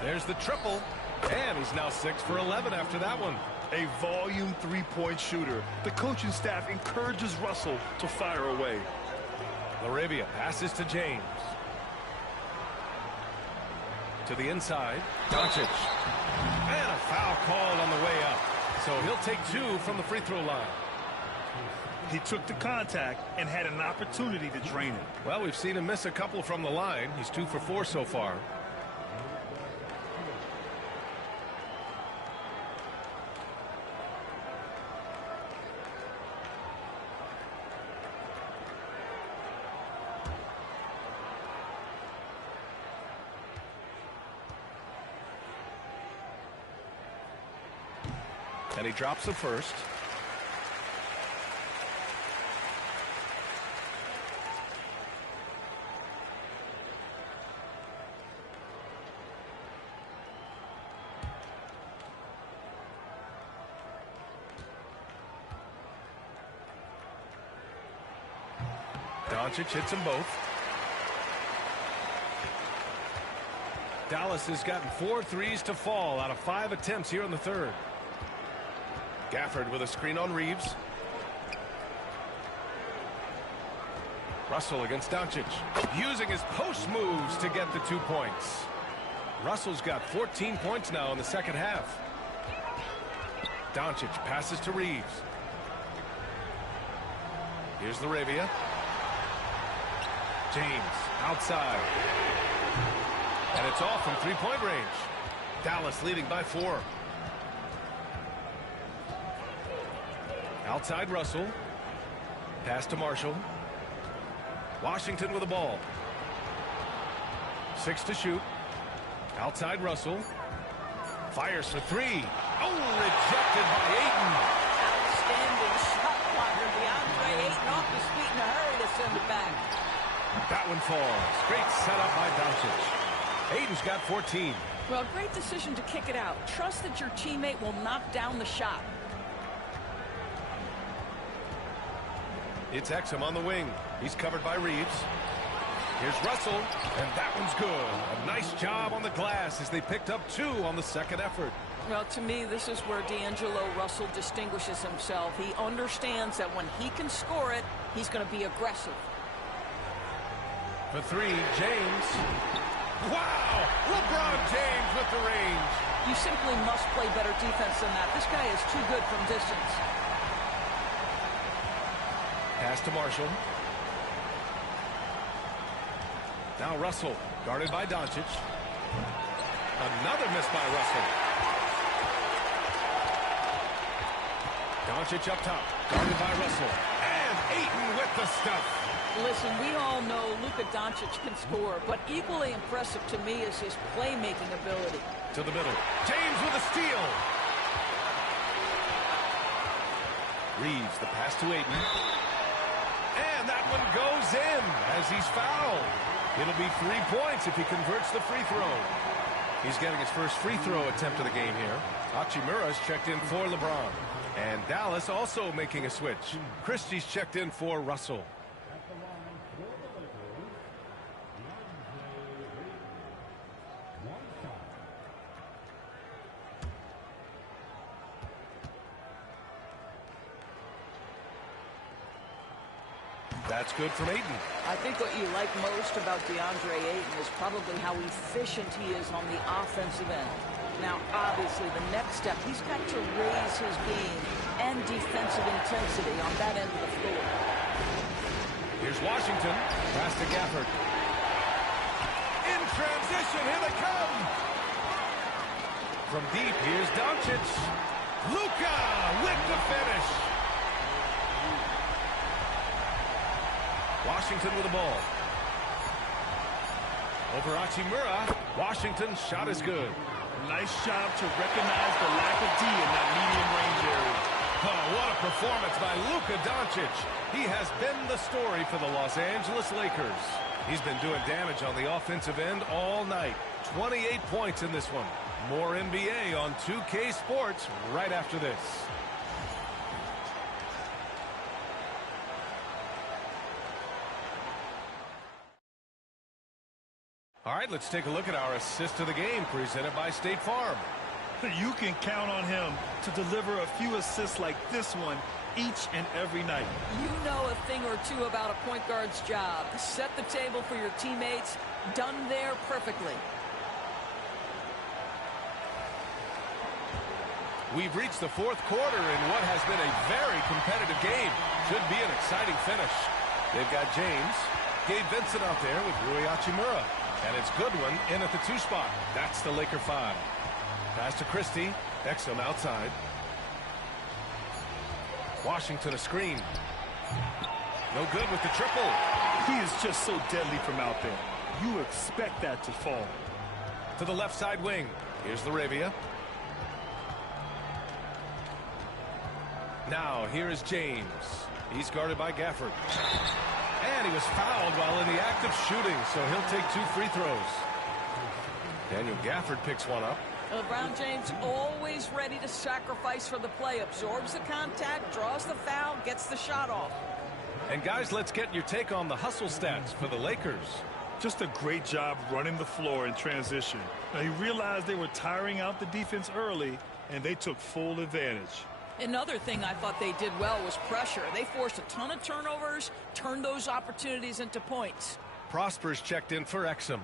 There's the triple. And he's now 6 for 11 after that one. A volume three-point shooter. The coaching staff encourages Russell to fire away. Laravia passes to James. To the inside. Doncic. And a foul called on the way up. So he'll take 2 from the free throw line. He took the contact and had an opportunity to drain it. Well, we've seen him miss a couple from the line. He's 2 for 4 so far. And he drops the first. Doncic hits them both. Dallas has gotten 4 threes to fall out of 5 attempts here in the third. Gafford with a screen on Reeves. Russell against Doncic. Using his post moves to get the 2 points. Russell's got 14 points now in the second half. Doncic passes to Reeves. Here's Laravia. James outside. And it's off from 3-point range. Dallas leading by 4. Outside Russell. Pass to Marshall. Washington with the ball. 6 to shoot. Outside Russell. Fires for 3. Oh, rejected by Ayton. Outstanding shot blocker. DeAndre Ayton off his feet in a hurry to send it back. That one falls. Great setup by Doncic. Ayton's got 14. Well, great decision to kick it out. Trust that your teammate will knock down the shot. It's Exum on the wing. He's covered by Reeves. Here's Russell, and that one's good. A nice job on the glass as they picked up 2 on the second effort. Well, to me, this is where D'Angelo Russell distinguishes himself. He understands that when he can score it, he's going to be aggressive. For 3, James. Wow! LeBron James with the range. You simply must play better defense than that. This guy is too good from distance. Pass to Marshall. Now Russell, guarded by Doncic. Another miss by Russell. Doncic up top, guarded by Russell. And Ayton with the stuff. Listen, we all know Luka Doncic can score, but equally impressive to me is his playmaking ability. To the middle. James with a steal. Reeves, the pass to Ayton. And that one goes in as he's fouled. It'll be 3 points if he converts the free throw. He's getting his first free throw attempt of the game here. Hachimura's checked in for LeBron. And Dallas also making a switch. Christie's checked in for Russell. That's good from Ayton. I think what you like most about DeAndre Ayton is probably how efficient he is on the offensive end. Now, obviously, the next step, he's got to raise his game and defensive intensity on that end of the floor. Here's Washington. Pass to Gafford. In transition, here they come. From deep, here's Doncic. Luka with the finish. Washington with the ball. Over Hachimura. Washington's shot is good. Nice job to recognize the lack of D in that medium range area. Oh, what a performance by Luka Doncic. He has been the story for the Los Angeles Lakers. He's been doing damage on the offensive end all night. 28 points in this one. More NBA on 2K Sports right after this. All right, let's take a look at our assist of the game presented by State Farm. You can count on him to deliver a few assists like this one each and every night. You know a thing or two about a point guard's job. Set the table for your teammates. Done there perfectly. We've reached the fourth quarter in what has been a very competitive game. Should be an exciting finish. They've got James, Gabe Vincent out there with Rui Hachimura. And it's Goodwin in at the 2 spot. That's the Laker 5. Pass to Christie. Exum outside. Washington a screen. No good with the triple. He is just so deadly from out there. You expect that to fall. To the left side wing. Here's Laravia. Now here is James. He's guarded by Gafford. And he was fouled while in the act of shooting, so he'll take 2 free throws. Daniel Gafford picks one up. LeBron James always ready to sacrifice for the play. Absorbs the contact, draws the foul, gets the shot off. And guys, let's get your take on the hustle stats for the Lakers. Just a great job running the floor in transition. Now, he realized they were tiring out the defense early, and they took full advantage. Another thing I thought they did well was pressure. They forced a ton of turnovers, turned those opportunities into points. Prosper's checked in for Exum.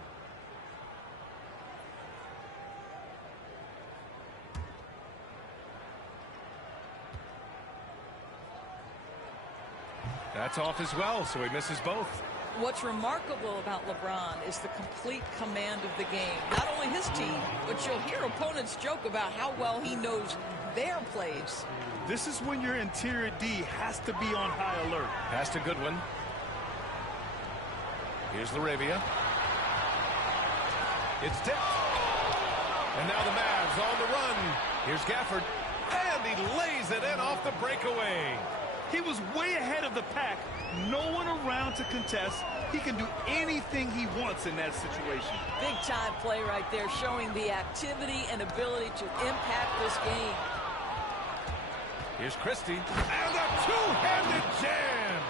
That's off as well, so he misses both. What's remarkable about LeBron is the complete command of the game. Not only his team, but you'll hear opponents joke about how well he knows their plays. This is when your interior D has to be on high alert. Pass to Goodwin. Here's Laravia. It's tipped. And now the Mavs on the run. Here's Gafford. And he lays it in off the breakaway. He was way ahead of the pack. No one around to contest. He can do anything he wants in that situation. Big time play right there, showing the activity and ability to impact this game. Here's Christie. And a two-handed jam.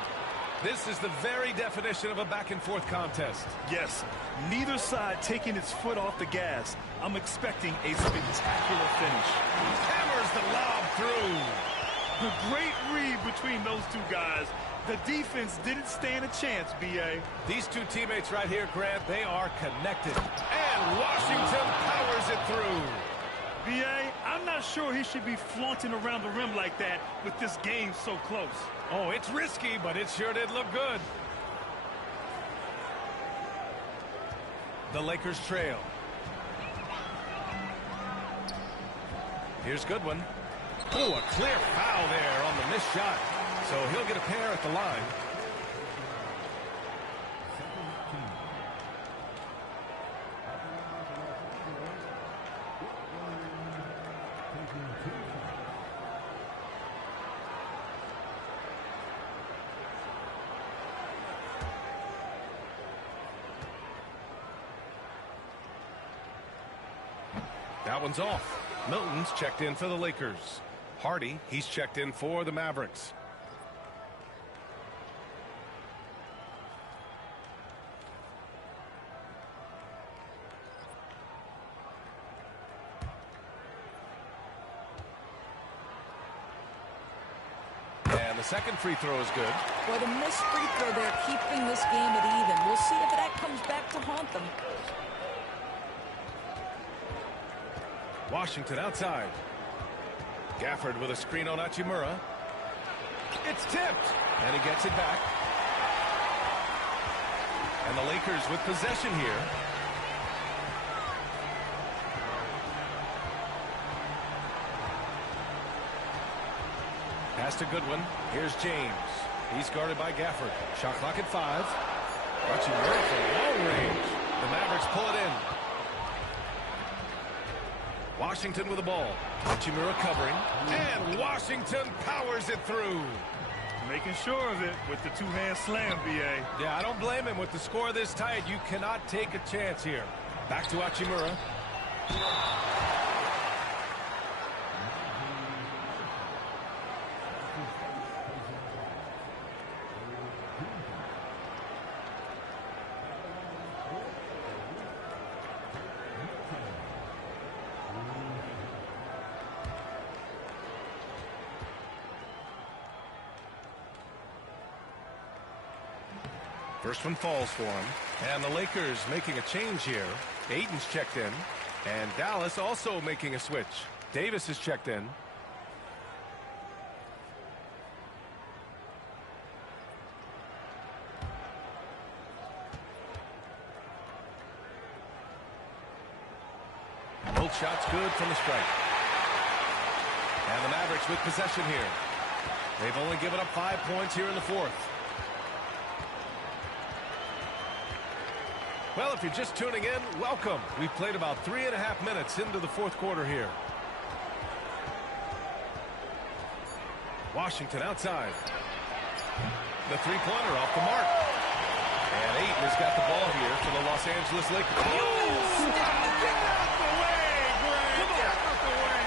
This is the very definition of a back-and-forth contest. Yes, neither side taking its foot off the gas. I'm expecting a spectacular finish. Hammers the lob through. The great read between those two guys. The defense didn't stand a chance, B.A. These two teammates right here, Grant, they are connected. And Washington powers it through. B.A., I'm not sure he should be flaunting around the rim like that with this game so close. Oh, it's risky, but it sure did look good. The Lakers trail. Here's Goodwin. Oh, a clear foul there on the missed shot. So he'll get a pair at the line. That one's off. Milton's checked in for the Lakers. Hardy, he's checked in for the Mavericks. And the second free throw is good. Well, the missed free throw there, keeping this game at even. We'll see if that comes back to haunt them. Washington outside. Gafford with a screen on Hachimura. It's tipped. And he gets it back. And the Lakers with possession here. Pass to Goodwin. Here's James. He's guarded by Gafford. Shot clock at 5. Hachimura from long range. The Mavericks pull it in. Washington with the ball. Hachimura covering. And Washington powers it through. Making sure of it with the two-hand slam, B.A. Yeah, I don't blame him. With the score this tight, you cannot take a chance here. Back to Hachimura. First one falls for him. And the Lakers making a change here. Ayton's checked in. And Dallas also making a switch. Davis is checked in. Both shots good from the strike. And the Mavericks with possession here. They've only given up 5 points here in the fourth. Well, if you're just tuning in, welcome. We've played about 3.5 minutes into the fourth quarter here. Washington outside. The three-pointer off the mark. And Ayton has got the ball here for the Los Angeles Lakers. Oh, get out the way, Greg! Get out the way!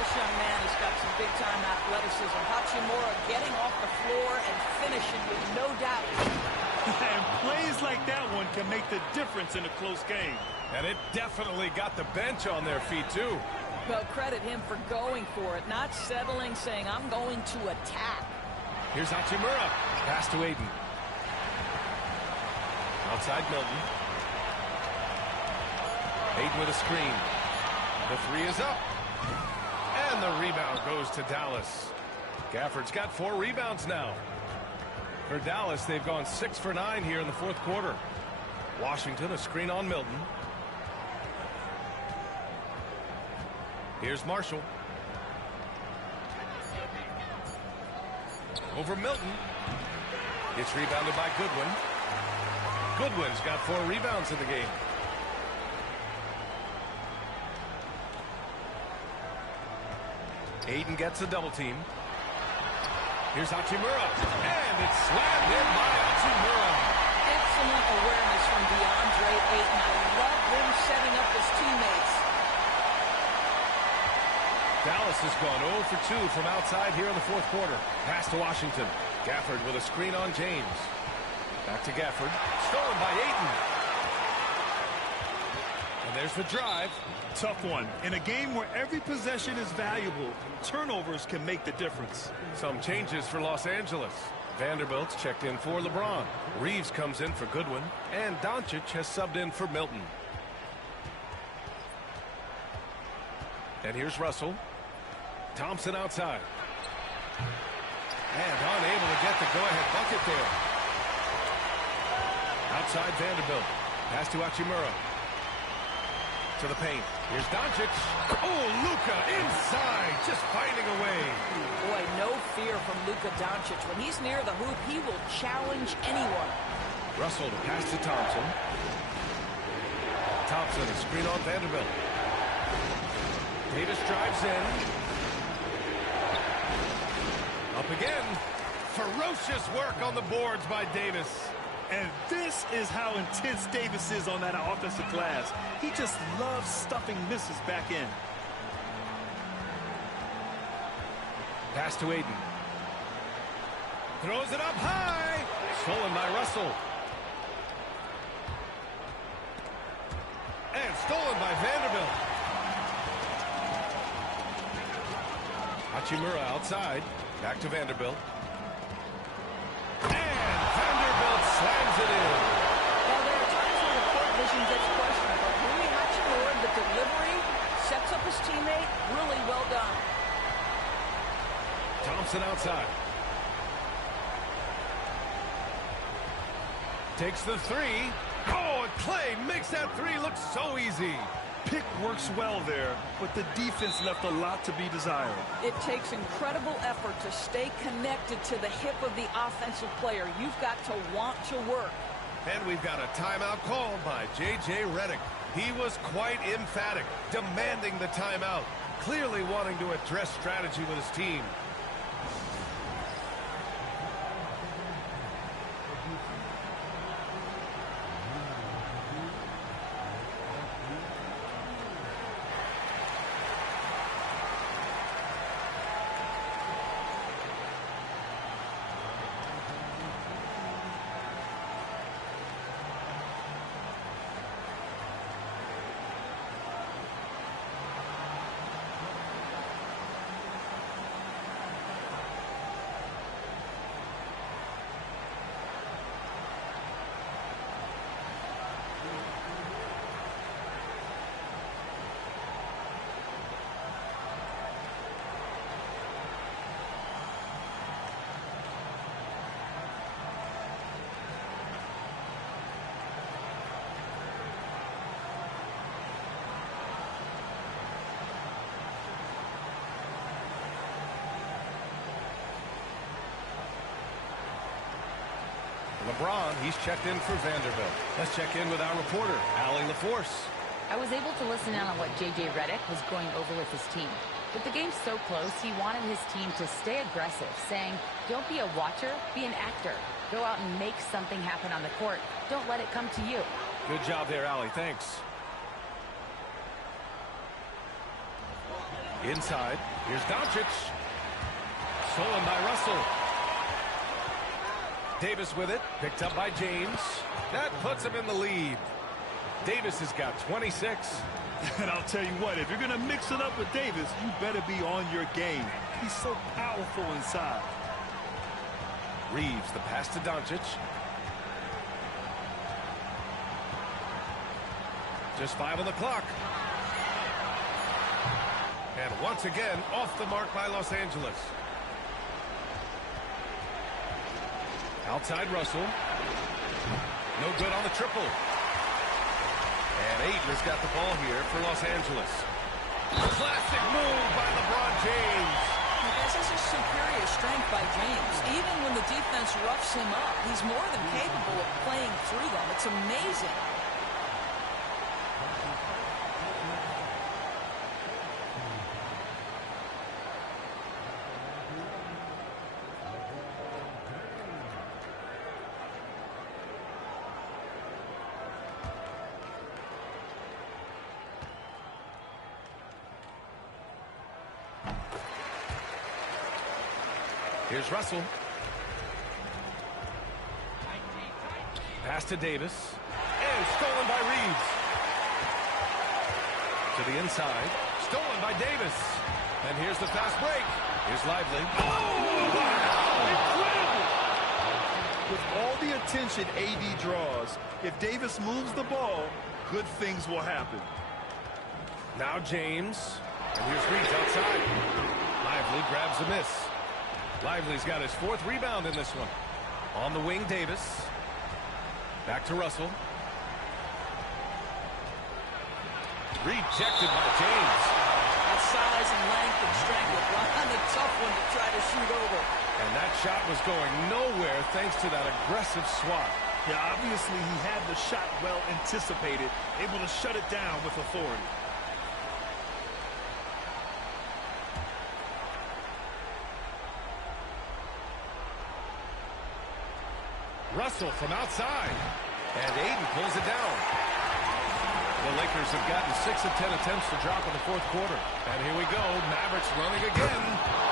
This young man has got some big-time athleticism. Hachimura getting off the floor and finishing with no doubt. And plays like that one can make the difference in a close game. And it definitely got the bench on their feet, too. Well, credit him for going for it, not settling, saying, I'm going to attack. Here's Hachimura. Pass to Ayton. Outside Milton. Ayton with a screen. The three is up. And the rebound goes to Dallas. Gafford's got 4 rebounds now. For Dallas, they've gone 6 for 9 here in the fourth quarter. Washington, a screen on Milton. Here's Marshall. Over Milton. It's rebounded by Goodwin. Goodwin's got 4 rebounds in the game. Ayton gets a double team. Here's Hachimura. And it's slammed in by Hachimura. Excellent awareness from DeAndre Ayton. I love him setting up his teammates. Dallas has gone 0 for 2 from outside here in the fourth quarter. Pass to Washington. Gafford with a screen on James. Back to Gafford. Stolen by Ayton. And there's the drive. Tough one. In a game where every possession is valuable, turnovers can make the difference. Some changes for Los Angeles. Vanderbilt's checked in for LeBron. Reeves comes in for Goodwin. And Doncic has subbed in for Milton. And here's Russell. Thompson outside. And unable to get the go-ahead bucket there. Outside Vanderbilt. Pass to Hachimura. To the paint. Here's Doncic. Oh, Luka inside. Just finding a way. Boy, no fear from Luka Doncic. When he's near the hoop, he will challenge anyone. Russell to pass to Thompson. Thompson, a screen on Vanderbilt. Davis drives in. Up again. Ferocious work on the boards by Davis. And this is how intense Davis is on that offensive glass. He just loves stuffing misses back in. Pass to Ayton. Throws it up high. Stolen by Russell. And stolen by Vanderbilt. Hachimura outside. Back to Vanderbilt. And Vanderbilt slams it in. Well, there are times when the court vision gets questioned, but Rui Hachimura, the delivery, sets up his teammate, really well done. Thompson outside. Takes the three. Oh, and Clay makes that three look so easy. Pick works well there, but the defense left a lot to be desired. It takes incredible effort to stay connected to the hip of the offensive player. You've got to want to work. And we've got a timeout called by J.J. Redick. He was quite emphatic, demanding the timeout, clearly wanting to address strategy with his team. LeBron, he's checked in for Vanderbilt. Let's check in with our reporter, Allie LaForce. I was able to listen in on what J.J. Redick was going over with his team. With the game so close, he wanted his team to stay aggressive, saying, don't be a watcher, be an actor. Go out and make something happen on the court. Don't let it come to you. Good job there, Allie. Thanks. Inside, here's Doncic. Stolen by Russell. Davis with it, picked up by James. That puts him in the lead. Davis has got 26. And I'll tell you what, if you're going to mix it up with Davis, you better be on your game. He's so powerful inside. Reeves, the pass to Doncic. Just 5 on the clock. And once again, off the mark by Los Angeles. Outside Russell. No good on the triple. And Ayton has got the ball here for Los Angeles. Classic move by LeBron James. This is a superior strength by James. Even when the defense roughs him up, he's more than capable of playing through them. It's amazing. Here's Russell. Pass to Davis. And stolen by Reeves. To the inside. Stolen by Davis. And here's the fast break. Here's Lively. Oh! Incredible! With all the attention AD draws, if Davis moves the ball, good things will happen. Now James. And here's Reeves outside. Lively grabs a miss. Lively's got his 4th rebound in this one. On the wing, Davis. Back to Russell. Rejected by James. That size and length and strength with Ron, a tough one to try to shoot over. And that shot was going nowhere thanks to that aggressive swat. Yeah, obviously he had the shot well anticipated, able to shut it down with authority. Russell from outside. And Ayton pulls it down. The Lakers have gotten 6 of 10 attempts to drop in the 4th quarter. And here we go. Mavericks running again.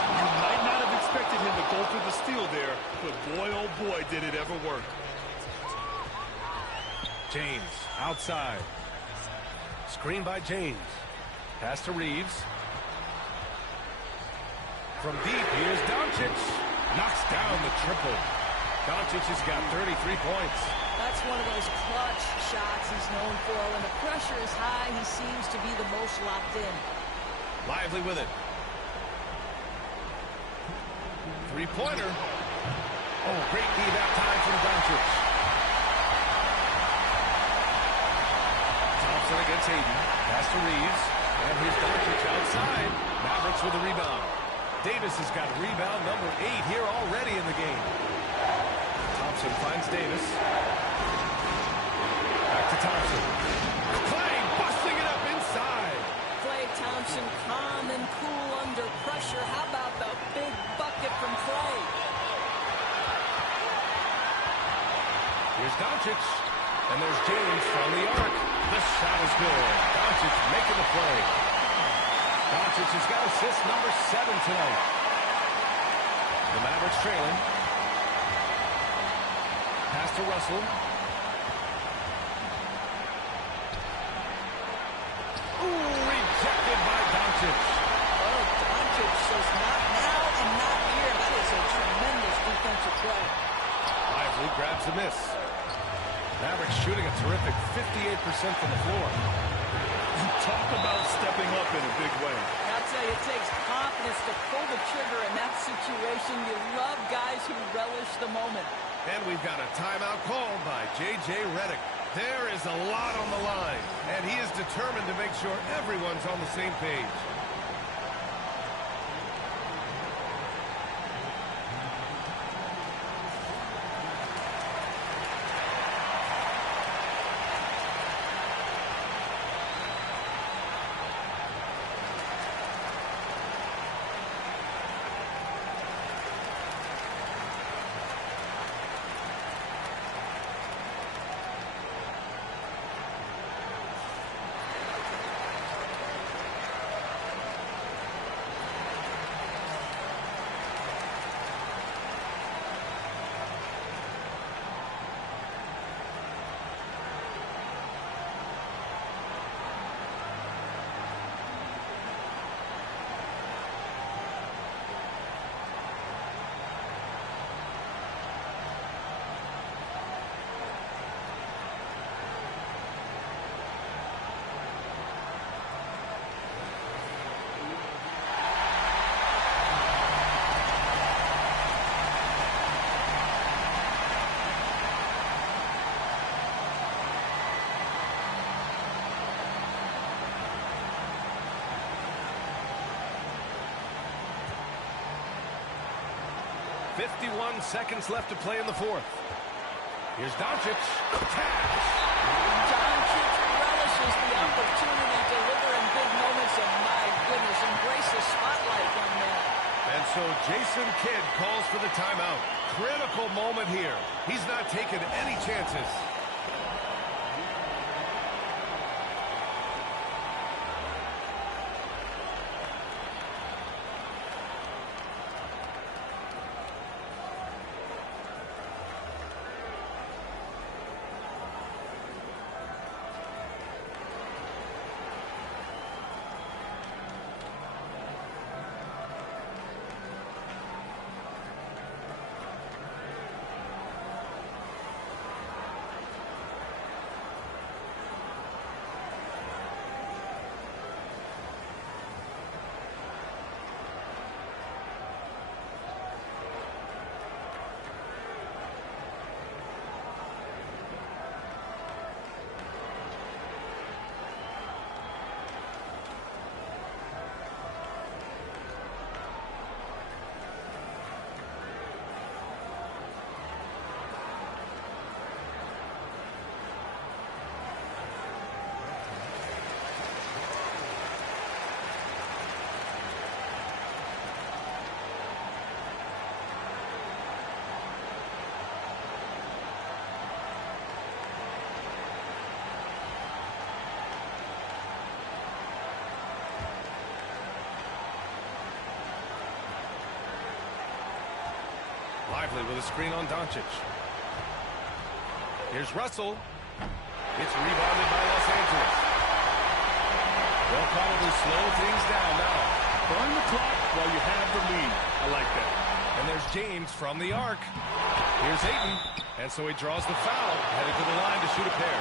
You might not have expected him to go for the steal there, but boy, oh boy, did it ever work. James outside. Screen by James. Pass to Reeves. From deep, here's Doncic. Knocks down the triple. Doncic has got 33 points. That's one of those clutch shots he's known for. When the pressure is high, he seems to be the most locked in. Lively with it. Three-pointer. Oh, great D that time from Doncic. Thompson against Ayton. Pass to Reeves. And here's Doncic outside. Mavericks with the rebound. Davis has got rebound number 8 here already in the game. Thompson finds Davis. Back to Thompson. Clay busting it up inside. Klay Thompson calm and cool under pressure. How about the big bucket from Klay? Here's Doncic. And there's James from the arc. This shot is good. Doncic making the play. Doncic has got assist number 7 tonight. The Mavericks trailing. Pass to Russell. Ooh, rejected by Doncic. Oh, Doncic says not now and not here. That is a tremendous defensive play. Lively grabs the miss. Mavericks shooting a terrific 58% from the floor. Talk about stepping up in a big way. I'll tell you, it takes confidence to pull the trigger in that situation. You love guys who relish the moment. And we've got a timeout called by J.J. Redick. There is a lot on the line, and he is determined to make sure everyone's on the same page. 51 seconds left to play in the fourth. Here's Doncic. Cash. Doncic relishes the opportunity to deliver in big moments, and my goodness, embrace the spotlight, young man. And so Jason Kidd calls for the timeout. Critical moment here. He's not taking any chances. Lively with a screen on Doncic. Here's Russell. It's rebounded by Los Angeles. They'll probably slow things down now. Burn the clock while you have the lead. I like that. And there's James from the arc. Here's Ayton. And so he draws the foul. Headed to the line to shoot a pair.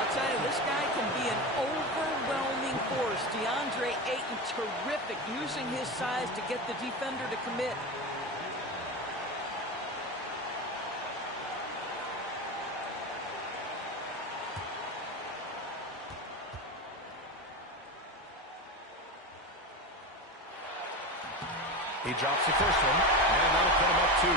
I'll tell you, this guy can be an overwhelming force. DeAndre Ayton, terrific, using his size to get the defender to commit. He drops the first one, and that'll put him up 2.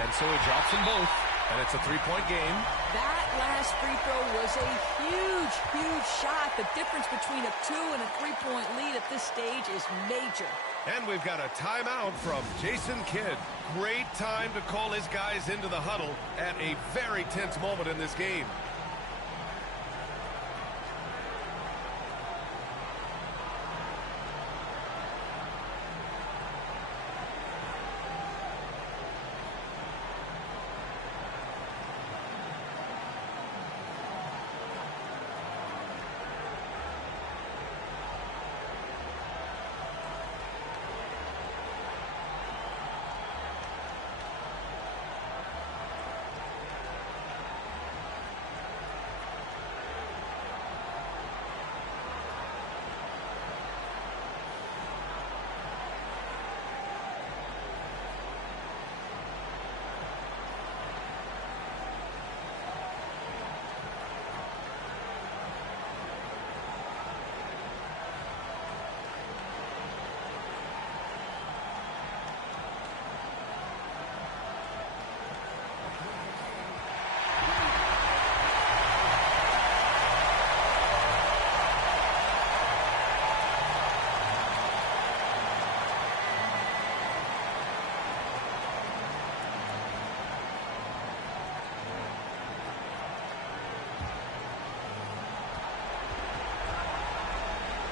And so he drops them both, and it's a 3-point game. That last free throw was a huge, huge shot. The difference between a 2 and a 3-point lead at this stage is major. And we've got a timeout from Jason Kidd. Great time to call his guys into the huddle at a very tense moment in this game.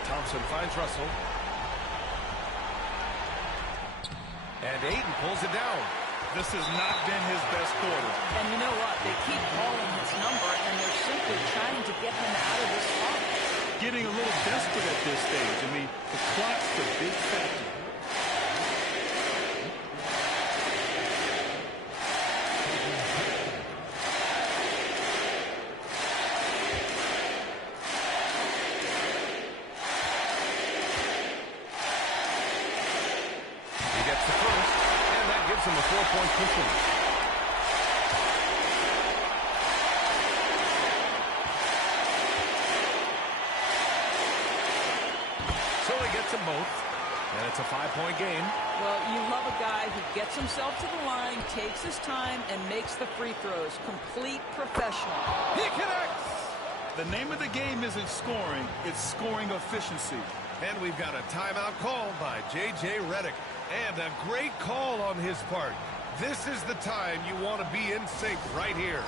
Thompson finds Russell. And Ayton pulls it down. This has not been his best quarter. And you know what? They keep calling his number, and they're simply trying to get him out of this funk. Getting a little desperate at this stage. I mean, the clock's the big factor. him a 4-point cushion. So he gets them both, and it's a 5-point game. Well, you love a guy who gets himself to the line, takes his time, and makes the free throws. Complete professional. He connects! The name of the game isn't scoring, it's scoring efficiency. And we've got a timeout called by J.J. Redick. And a great call on his part. This is the time you want to be in sync right here.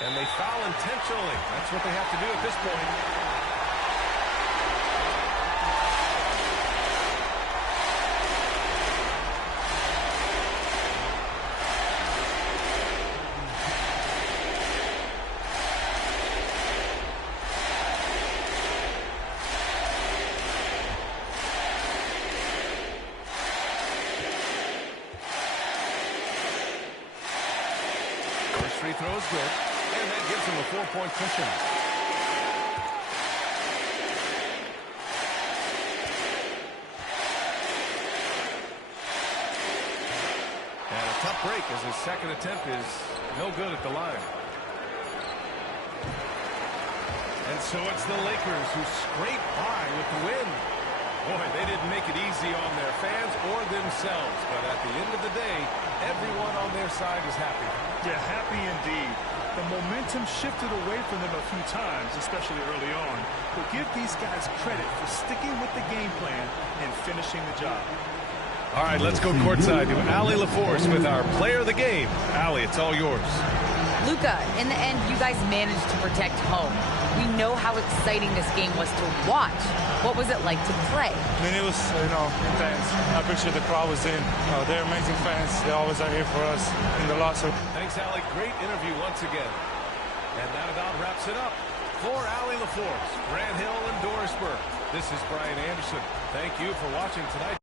And they foul intentionally. That's what they have to do at this point. First free throw is good. And that gives him a 4-point cushion. And a tough break as his second attempt is no good at the line. And so it's the Lakers who scrape by with the win. Boy, they didn't make it easy on their fans or themselves. But at the end of the day, everyone on their side is happy. Yeah, happy indeed. The momentum shifted away from them a few times, especially early on. But give these guys credit for sticking with the game plan and finishing the job. All right, let's go courtside to Allie LaForce with our player of the game. Allie, it's all yours. Luka, in the end, you guys managed to protect home. We know how exciting this game was to watch. What was it like to play? I mean, it was, intense. I appreciate the crowd was in. They're amazing fans. They always are here for us in the locker. Thanks, Allie. Great interview once again. And that about wraps it up. For Allie LaForce, Grant Hill, and Doris Burke, this is Brian Anderson. Thank you for watching tonight's